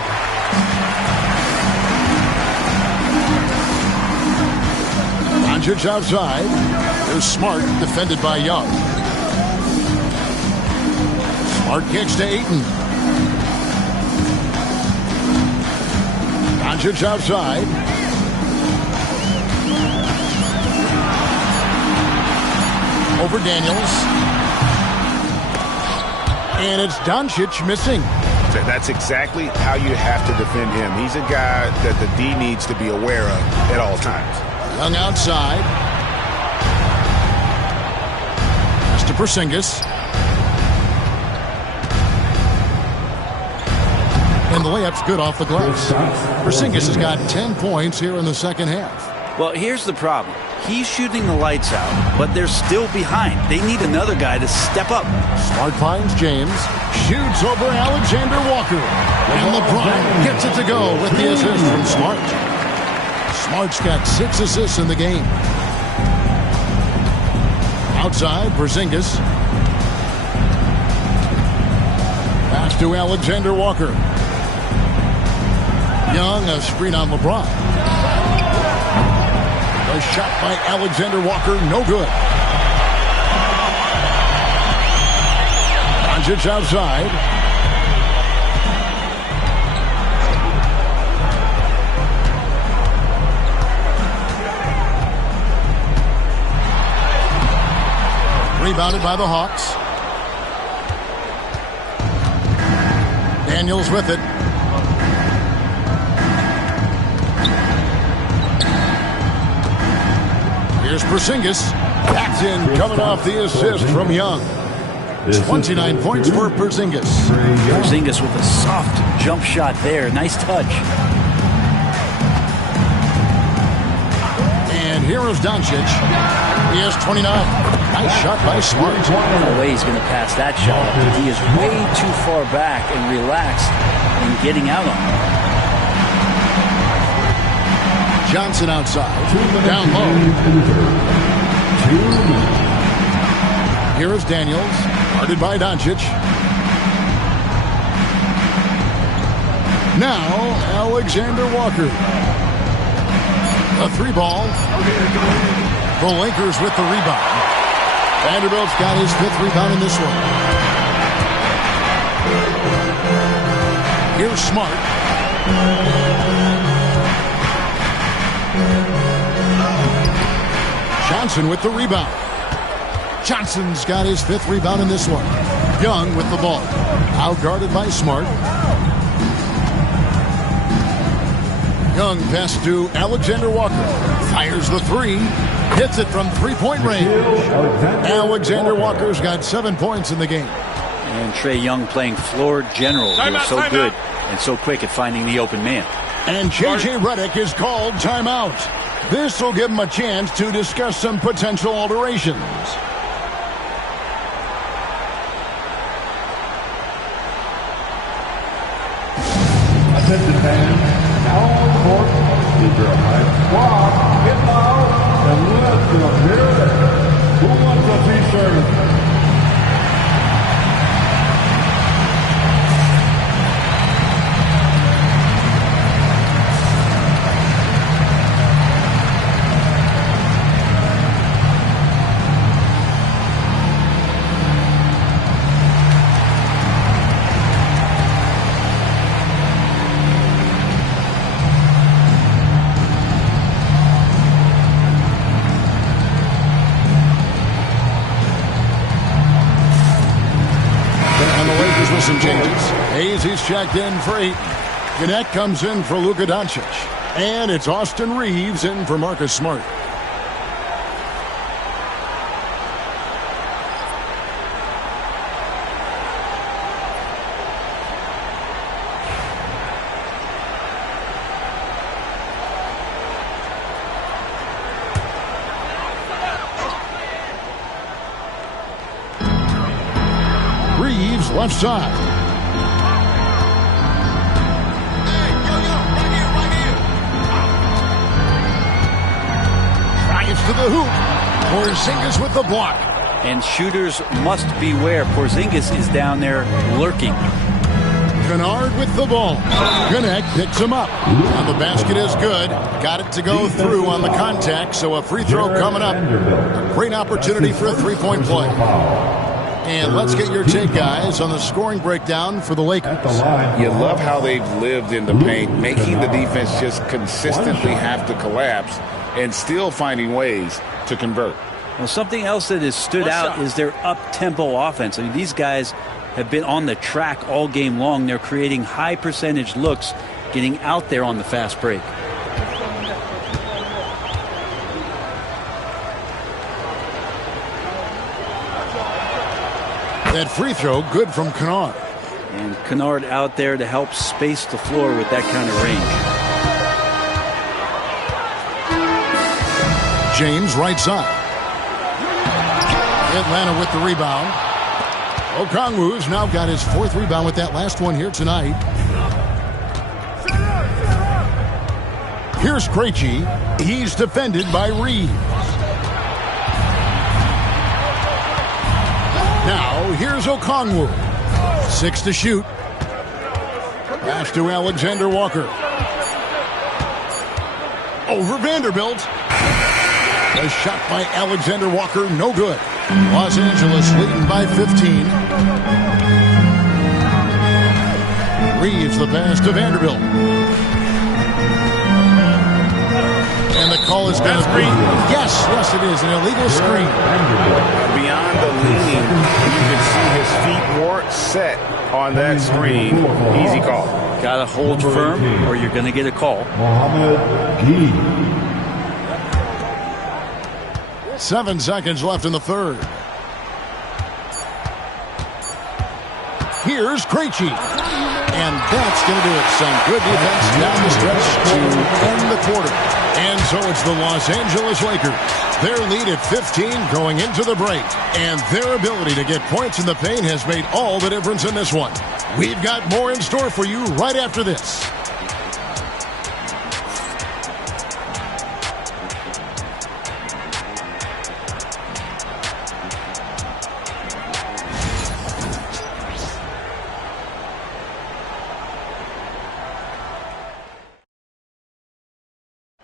Doncic outside. There's Smart, defended by Young. Smart kicks to Ayton. Doncic outside. Over Daniels. And it's Doncic missing. That's exactly how you have to defend him. He's a guy that the D needs to be aware of at all times. Young outside. Pass to Porzingis. And the layup's good off the glass. Porzingis has got 10 points here in the second half. Well, here's the problem. He's shooting the lights out, but they're still behind. They need another guy to step up. Smart finds James. Shoots over Alexander Walker. And LeBron gets it to go with the assist from Smart. Smart's got 6 assists in the game. Outside, Porzingis. Pass to Alexander Walker. Young, a screen on LeBron. A shot by Alexander Walker, no good. Doncic outside. Rebounded by the Hawks. Daniels with it. Here's Porzingis. Backed in, coming off the assist from Young. 29 points for Porzingis. Porzingis with a soft jump shot there. Nice touch. And here is Doncic. He has 29. Nice shot by Smart. No way he's going to pass that shot. He is way too far back and relaxed in getting out on it. Johnson outside. Down low. Here is Daniels. Guarded by Doncic. Now, Alexander Walker. A 3-ball. The Lakers with the rebound. Vanderbilt's got his 5th rebound in this one. Here's Smart. Johnson with the rebound. Johnson's got his 5th rebound in this one. Young with the ball. Out guarded by Smart. Young pass to Alexander Walker. Fires the 3. Hits it from 3-point range. Alexander Walker's got 7 points in the game. And Trae Young playing floor general. He's so good and so quick at finding the open man. And J.J. Redick is called timeout. This will give him a chance to discuss some potential alterations. Attention fans, now on the court, keep your eyes squad, get loud, and let's hear it. Who wants a t-shirt? Some changes. Hayes, he's checked in for 8. Gannett comes in for Luka Doncic. And it's Austin Reeves in for Marcus Smart. Reeves left side. Drives to the hoop. Porzingis with the block. And shooters must beware. Porzingis is down there lurking. Kennard with the ball. Gannett picks him up. And the basket is good. Got it to go through on the contact, so a free throw coming up. A great opportunity for a three-point play. And let's get your take, guys, on the scoring breakdown for the Lakers. You love how they've lived in the paint, making the defense just consistently have to collapse and still finding ways to convert. Well, something else that has stood out is their up-tempo offense. I mean, these guys have been on the track all game long. They're creating high percentage looks, getting out there on the fast break. That free throw good from Kennard. And Kennard out there to help space the floor with that kind of range. James right side. Atlanta with the rebound. Okongwu's now got his fourth rebound with that last one here tonight. Here's Krejci. He's defended by Reeves. Now here's Okongwu. 6 to shoot. Pass to Alexander Walker. Over Vanderbilt. A shot by Alexander Walker, no good. Los Angeles leading by 15. Reeves the pass to Vanderbilt. And the call is going to be, yes, it is, an illegal screen. Beyond the leaning, you can see his feet more set on that screen. Easy call. Got to hold firm or you're going to get a call. Mohamed Gee. 7 seconds left in the third. Here's Krejci. And that's going to do it. Some good defense down the stretch to end the quarter. And so it's the Los Angeles Lakers. Their lead at 15 going into the break. And their ability to get points in the paint has made all the difference in this one. We've got more in store for you right after this.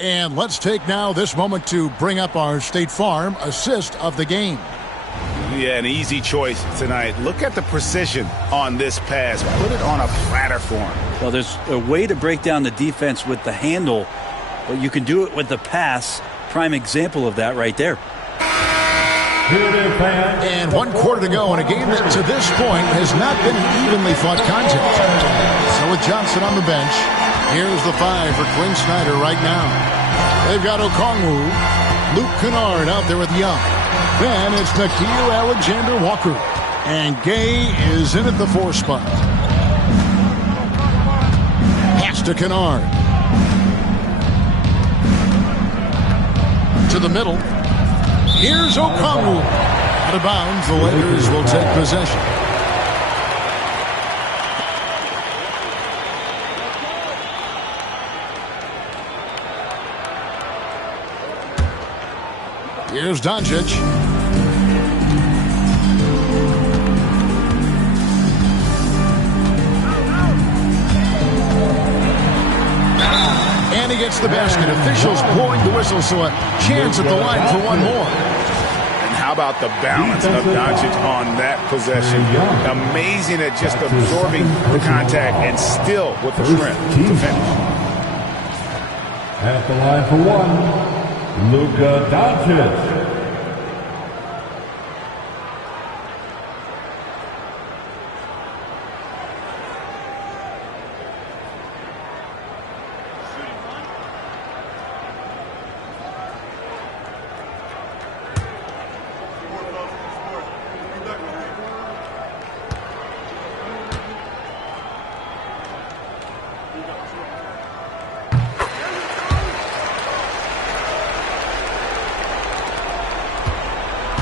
And let's take now this moment to bring up our State Farm assist of the game. Yeah, an easy choice tonight. Look at the precision on this pass. Put it on a platter for him. Well, there's a way to break down the defense with the handle, but you can do it with the pass. Prime example of that right there. And 1 quarter to go in a game that to this point has not been an evenly fought contest. So with Johnson on the bench, here's the 5 for Quinn Snyder right now. They've got Okongwu, Luke Kennard out there with Young. Then it's Nickeil Alexander Walker. And Gay is in at the 4 spot. Pass to Kennard. To the middle. Here's Okongwu. Out of bounds, the Lakers will take possession. Here's Doncic. And he gets the basket. Officials blowing the whistle, so a chance at the line for one more. And how about the balance of Doncic on that possession? Amazing at just absorbing the contact and still with the strength to finish. At the line for one, Luka Doncic.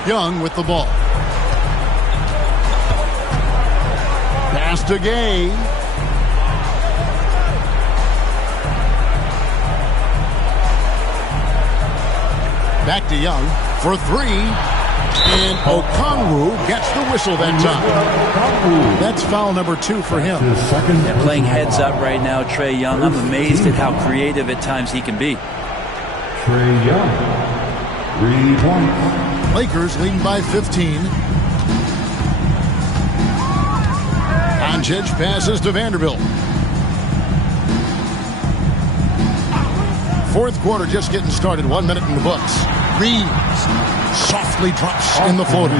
Young with the ball. Pass to Gay. Back to Young for three. And Okongwu gets the whistle that time. That's foul number 2 for him. They're playing heads up right now, Trae Young. I'm amazed at how creative at times he can be. Trae Young, 3 points. Lakers leading by 15. Doncic passes to Vanderbilt. Fourth quarter just getting started. 1 minute in the books. Reeves softly drops in the floater.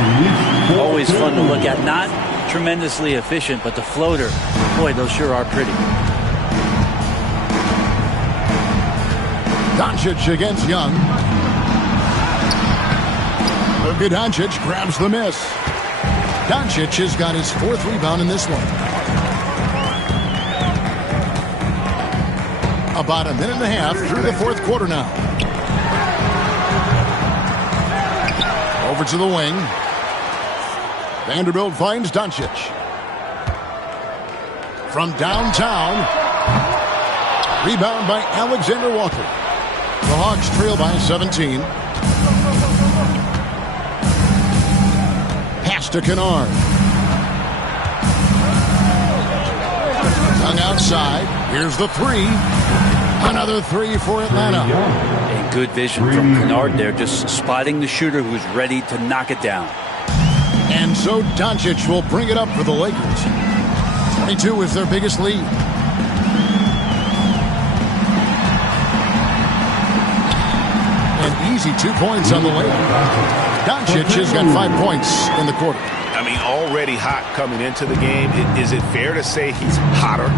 Always fun to look at. Not tremendously efficient, but the floater, boy, those sure are pretty. Doncic against Young. Luka Doncic grabs the miss. Doncic has got his 4th rebound in this one. About a minute and a half through the 4th quarter now. Over to the wing. Vanderbilt finds Doncic. From downtown. Rebound by Alexander Walker. The Hawks trail by 17. Pass to Kennard. Young outside. Here's the 3. Another 3 for Atlanta. And good vision from Kennard there, just spotting the shooter who's ready to knock it down. And so Doncic will bring it up for the Lakers. 22 is their biggest lead. An easy 2 points on the Lakers. Doncic has got 5 points in the quarter. I mean, already hot coming into the game. Is it fair to say he's hotter?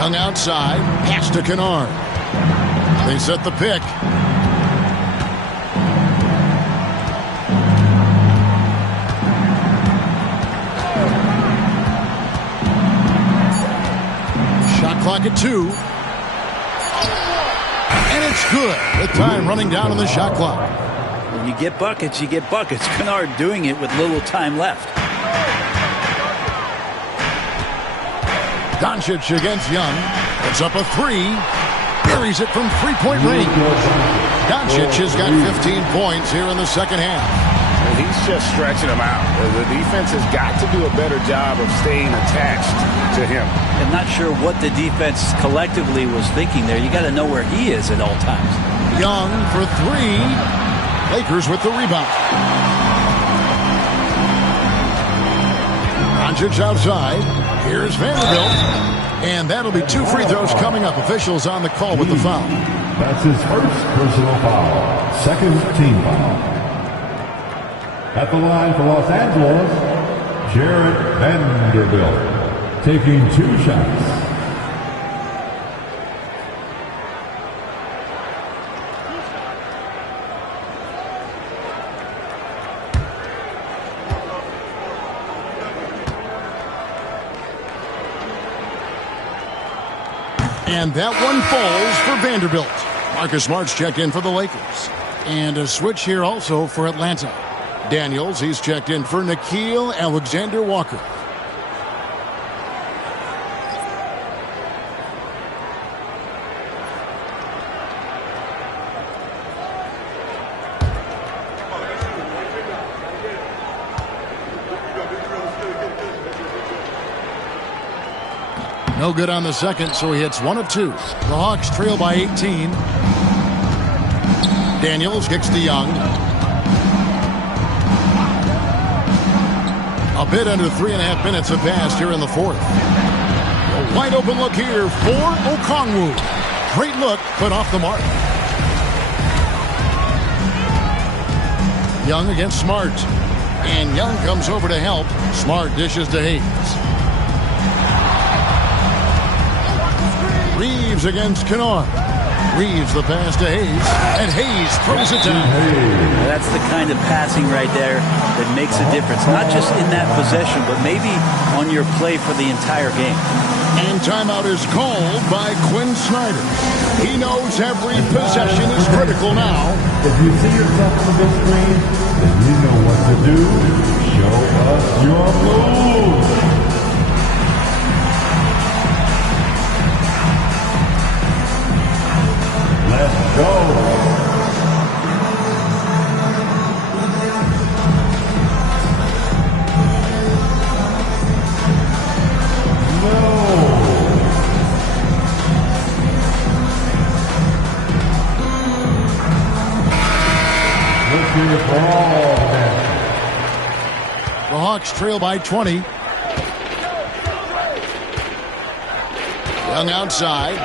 Young outside, pass to Kennard. They set the pick. Shot clock at 2. And it's good. With time running down on the shot clock. When you get buckets, you get buckets. Kennard doing it with little time left. Doncic against Young. It's up a 3. Buries it from 3-point range. Doncic has got 15 points here in the second half. Well, he's just stretching them out. The defense has got to do a better job of staying attached to him. I'm not sure what the defense collectively was thinking there. You got to know where he is at all times. Young for 3. Lakers with the rebound. Doncic outside. Here's Vanderbilt. And that'll be 2 free throws coming up. Officials on the call with the foul. That's his first personal foul. Second team foul. At the line for Los Angeles, Jared Vanderbilt taking 2 shots. And that one falls for Vanderbilt. Marcus Smart's checked in for the Lakers. And a switch here also for Atlanta. Daniels, he's checked in for Nickeil Alexander-Walker. No good on the second, so he hits 1 of 2. The Hawks trail by 18. Daniels kicks to Young. A bit under 3.5 minutes have passed here in the 4th. A wide open look here for Okongwu. Great look, but off the mark. Young against Smart. And Young comes over to help. Smart dishes to Hayes. Reeves against Kennard. Reeves the pass to Hayes, and Hayes throws it down. That's the kind of passing right there that makes a difference, not just in that possession, but maybe on your play for the entire game. And timeout is called by Quinn Snyder. He knows every possession is critical now. If you see yourself on the big screen, then you know what to do. Show up. your move. Let's go. The Hawks trail by 20. Young outside.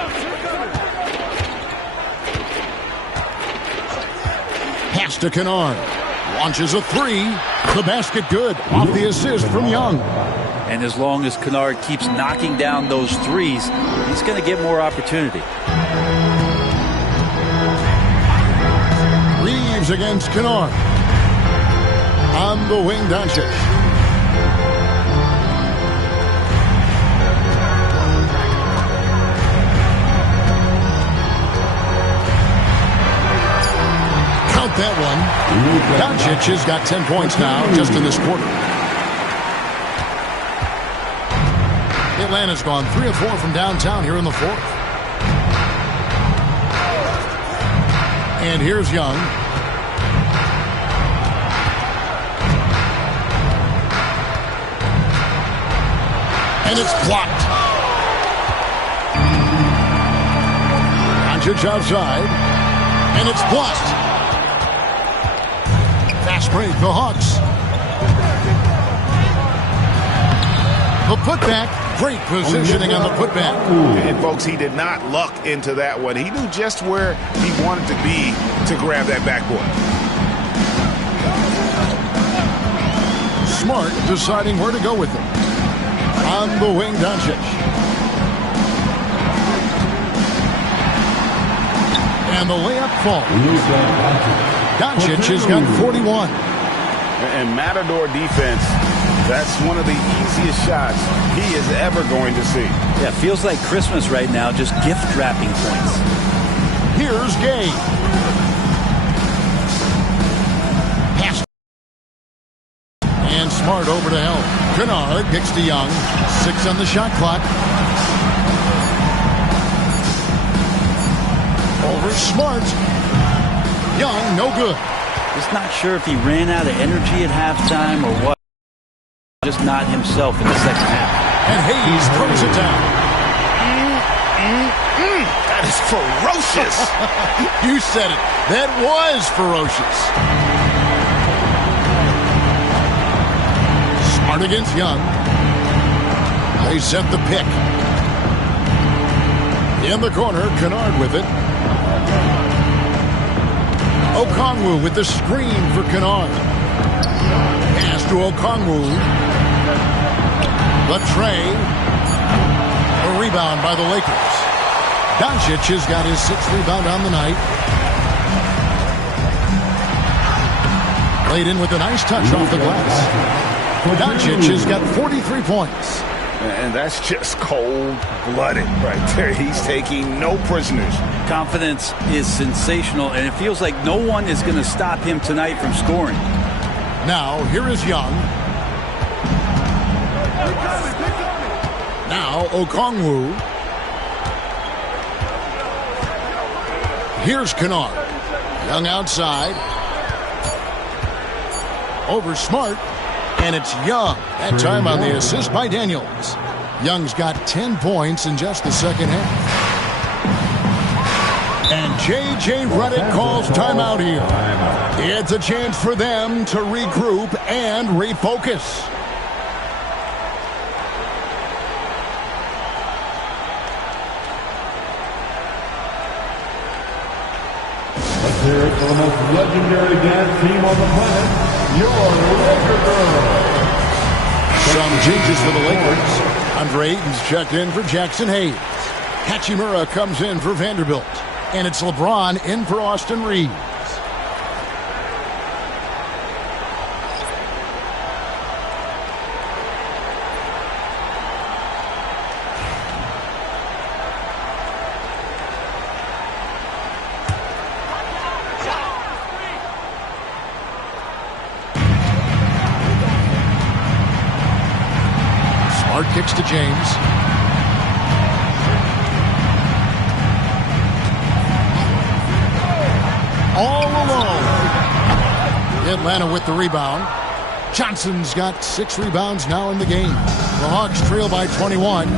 Pass to Kennard. Launches a three. The basket good. Off the assist from Young. And as long as Kennard keeps knocking down those threes, he's going to get more opportunity. Reeves against Kennard. On the wing, Doncic. Count that one. Doncic has got 10 points now just in this quarter. Atlanta's gone 3 of 4 from downtown here in the fourth. And here's Young. And it's blocked. Doncic outside. And it's blocked. Fast break, the Hawks. The putback. Great positioning on the putback. And, folks, he did not luck into that one. He knew just where he wanted to be to grab that backboard. Smart deciding where to go with it. On the wing, Doncic. And the layup falls. Doncic has got 41. And Matador defense, that's one of the easiest shots he is ever going to see. Yeah, feels like Christmas right now, just gift wrapping points. Here's Gay. Pass. And Smart over to help. Kennard kicks to Young. 6 on the shot clock. Over Smart. Young, no good. Just not sure if he ran out of energy at halftime or what. Just not himself in the second half. And Hayes throws it down. That is ferocious. You said it. That was ferocious. Smart against Young. They set the pick. In the corner, Kennard with it. Okongwu with the screen for Kennard. Pass to Okongwu. The tray. A rebound by the Lakers. Doncic has got his 6th rebound on the night. Laid in with a nice touch off the glass. Doncic has got 43 points. And that's just cold-blooded right there. He's taking no prisoners. Confidence is sensational, and it feels like no one is going to stop him tonight from scoring. Now, here is Young. Now, Okongwu. Here's Kennard. Young outside. Over Smart. And it's Young. That time on the assist by Daniels. Young's got 10 points in just the second half. And J.J. Redick calls timeout here. It's a chance for them to regroup and refocus. Let's hear it for the most legendary dance team on the planet, your Laker Girls. Some changes for the Lakers. Andre Ayton's checked in for Jackson Hayes. Hachimura comes in for Vanderbilt. And it's LeBron in for Austin Reeves. Hard kicks to James. All alone. Atlanta with the rebound. Johnson's got 6 rebounds now in the game. The Hawks trail by 21.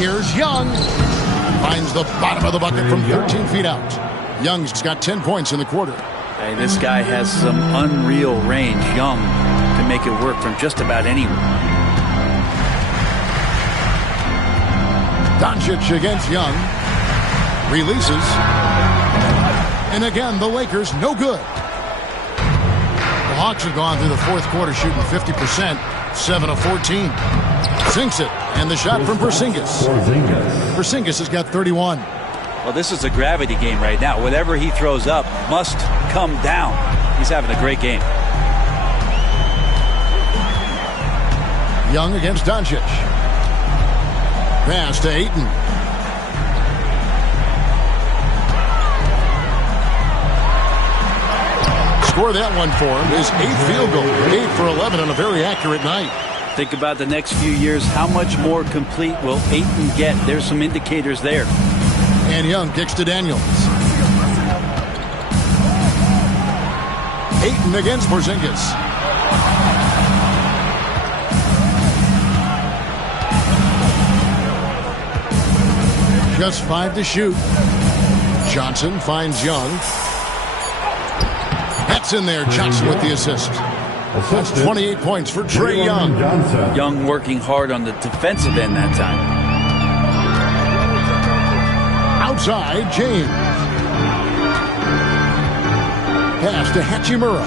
Here's Young. Finds the bottom of the bucket from 13 feet out. Young's got 10 points in the quarter. Hey, this guy has some unreal range. Young can make it work from just about anywhere. Doncic against Young. Releases. And again, the Lakers no good. The Hawks have gone through the fourth quarter shooting 50%, 7 of 14. Sinks it, and the shot from Porzingis. Porzingis has got 31. Well, this is a gravity game right now. Whatever he throws up must come down. He's having a great game. Young against Doncic. Pass to Ayton. Score that one for him. His 8th field goal. 8 for 11 on a very accurate night. Think about the next few years. How much more complete will Ayton get? There's some indicators there. And Young kicks to Daniels. Ayton against Porzingis. Just 5 to shoot. Johnson finds Young. That's in there. Johnson with the assist. That's 28 points for Trae Young. Young working hard on the defensive end that time. Outside, James. Pass to Hachimura.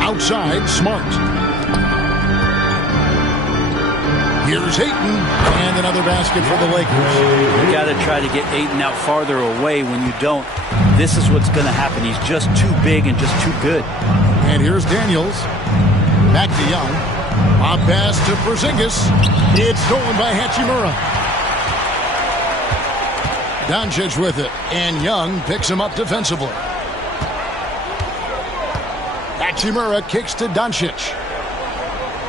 Outside, Smart. Here's Ayton, and another basket for the Lakers. You got to try to get Ayton out farther away. When you don't, this is what's going to happen. He's just too big and just too good. And here's Daniels. Back to Young. A pass to Porzingis. It's stolen by Hachimura. Doncic with it, and Young picks him up defensively. Hachimura kicks to Doncic.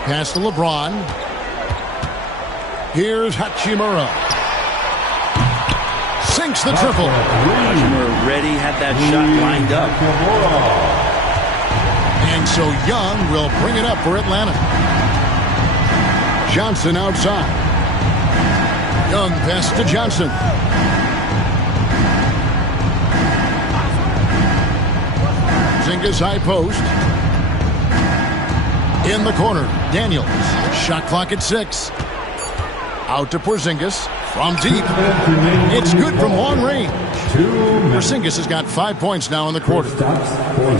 Pass to LeBron. Here's Hachimura. Sinks the triple. Hachimura ready, had that shot lined up. And so Young will bring it up for Atlanta. Johnson outside. Young pass to Johnson. Porzingis high post. In the corner, Daniels. Shot clock at 6. Out to Porzingis from deep. It's good from long range. Porzingis has got 5 points now in the quarter.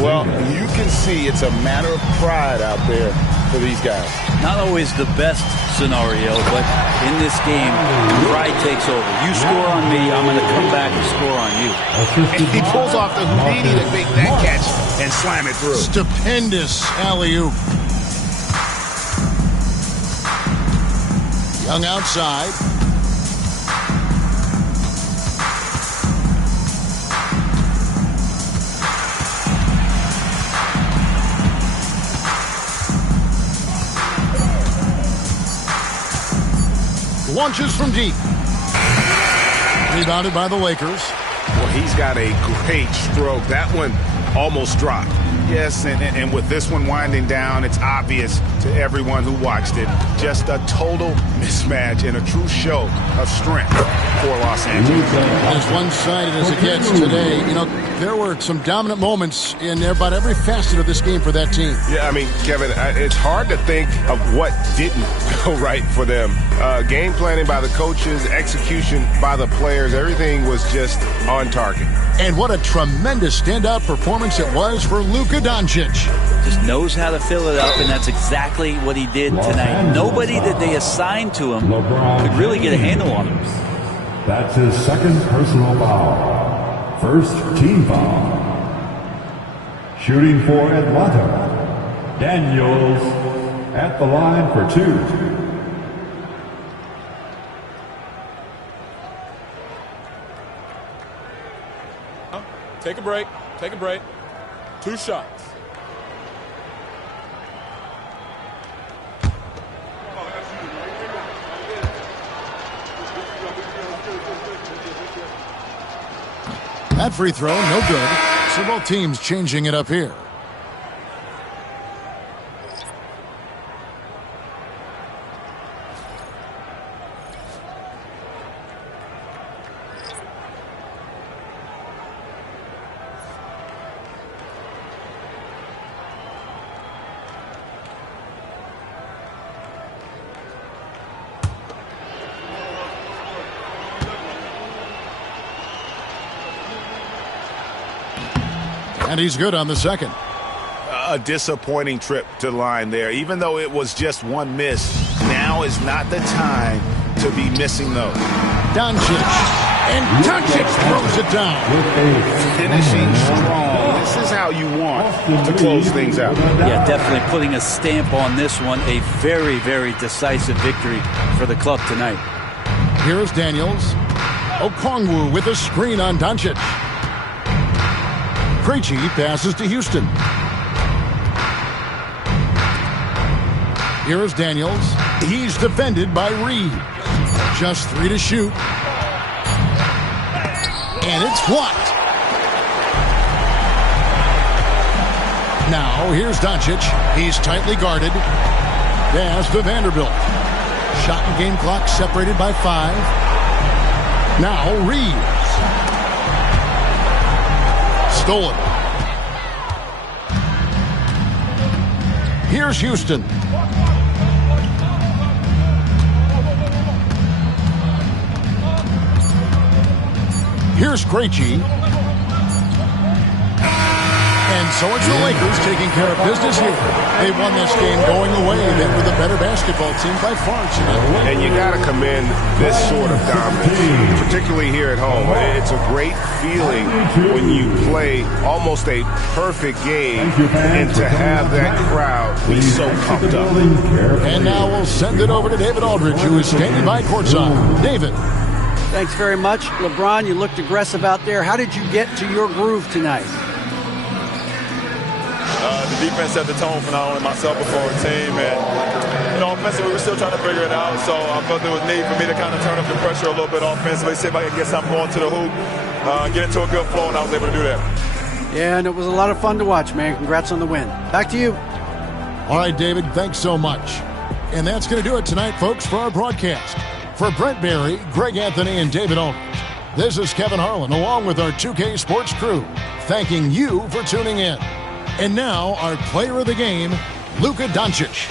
Well, you can see it's a matter of pride out there for these guys. Not always the best scenario, but in this game, pride takes over. You score on me, I'm going to come back and score on you. And he pulls off the Houdini to make that catch and slam it through. Stupendous alley-oop. Young outside. Launches from deep. Rebounded by the Lakers. Well, he's got a great stroke. That one almost dropped. Yes, and with this one winding down, it's obvious to everyone who watched it. Just a total mismatch and a true show of strength for Los Angeles. As one-sided as it gets today, you know, there were some dominant moments in about every facet of this game for that team. Yeah, I mean, Kevin, it's hard to think of what didn't go right for them. Game planning by the coaches, execution by the players, everything was just on target. And what a tremendous standout performance it was for Luka Doncic. Just knows how to fill it up, and that's exactly what he did tonight. Nobody that they assigned to him could really get a handle on him. That's his second personal foul. First team foul. Shooting for Atlanta, Daniels at the line for 2. Take a break. Take a break. 2 shots. That free throw, no good. So both teams changing it up here. And he's good on the second. A disappointing trip to the line there. Even though it was just one miss, now is not the time to be missing those. Doncic. And Doncic throws it down. Finishing strong. This is how you want to close things out. Yeah, definitely putting a stamp on this one. A very, very decisive victory for the club tonight. Here's Daniels. Okongwu with a screen on Doncic. Krejci passes to Houston. Here is Daniels. He's defended by Reed. Just 3 to shoot. And it's blocked. Now here's Doncic. He's tightly guarded. Pass to Vanderbilt. Shot and game clock separated by 5. Now Reeves. Stolen. Here's Houston. Here's Krejci. And so it's the Lakers taking care of business here. They won this game going away. They were the better basketball team by far tonight. And you got to commend this sort of dominance, particularly here at home. It's a great feeling when you play almost a perfect game and to have that crowd be so pumped up. And now we'll send it over to David Aldridge, who is standing by courtside. David. Thanks very much. LeBron, you looked aggressive out there. How did you get to your groove tonight? The defense set the tone for not only myself but for our team. And, offensively, we're still trying to figure it out. So I felt there was need for me to kind of turn up the pressure a little bit offensively, see if I can get something going to the hoop, get into a good flow, and I was able to do that. Yeah, and it was a lot of fun to watch, man. Congrats on the win. Back to you. All right, David, thanks so much. And that's going to do it tonight, folks, for our broadcast. For Brent Barry, Greg Anthony, and David Aldridge, this is Kevin Harlan, along with our 2K Sports crew, thanking you for tuning in. And now, our player of the game, Luka Doncic.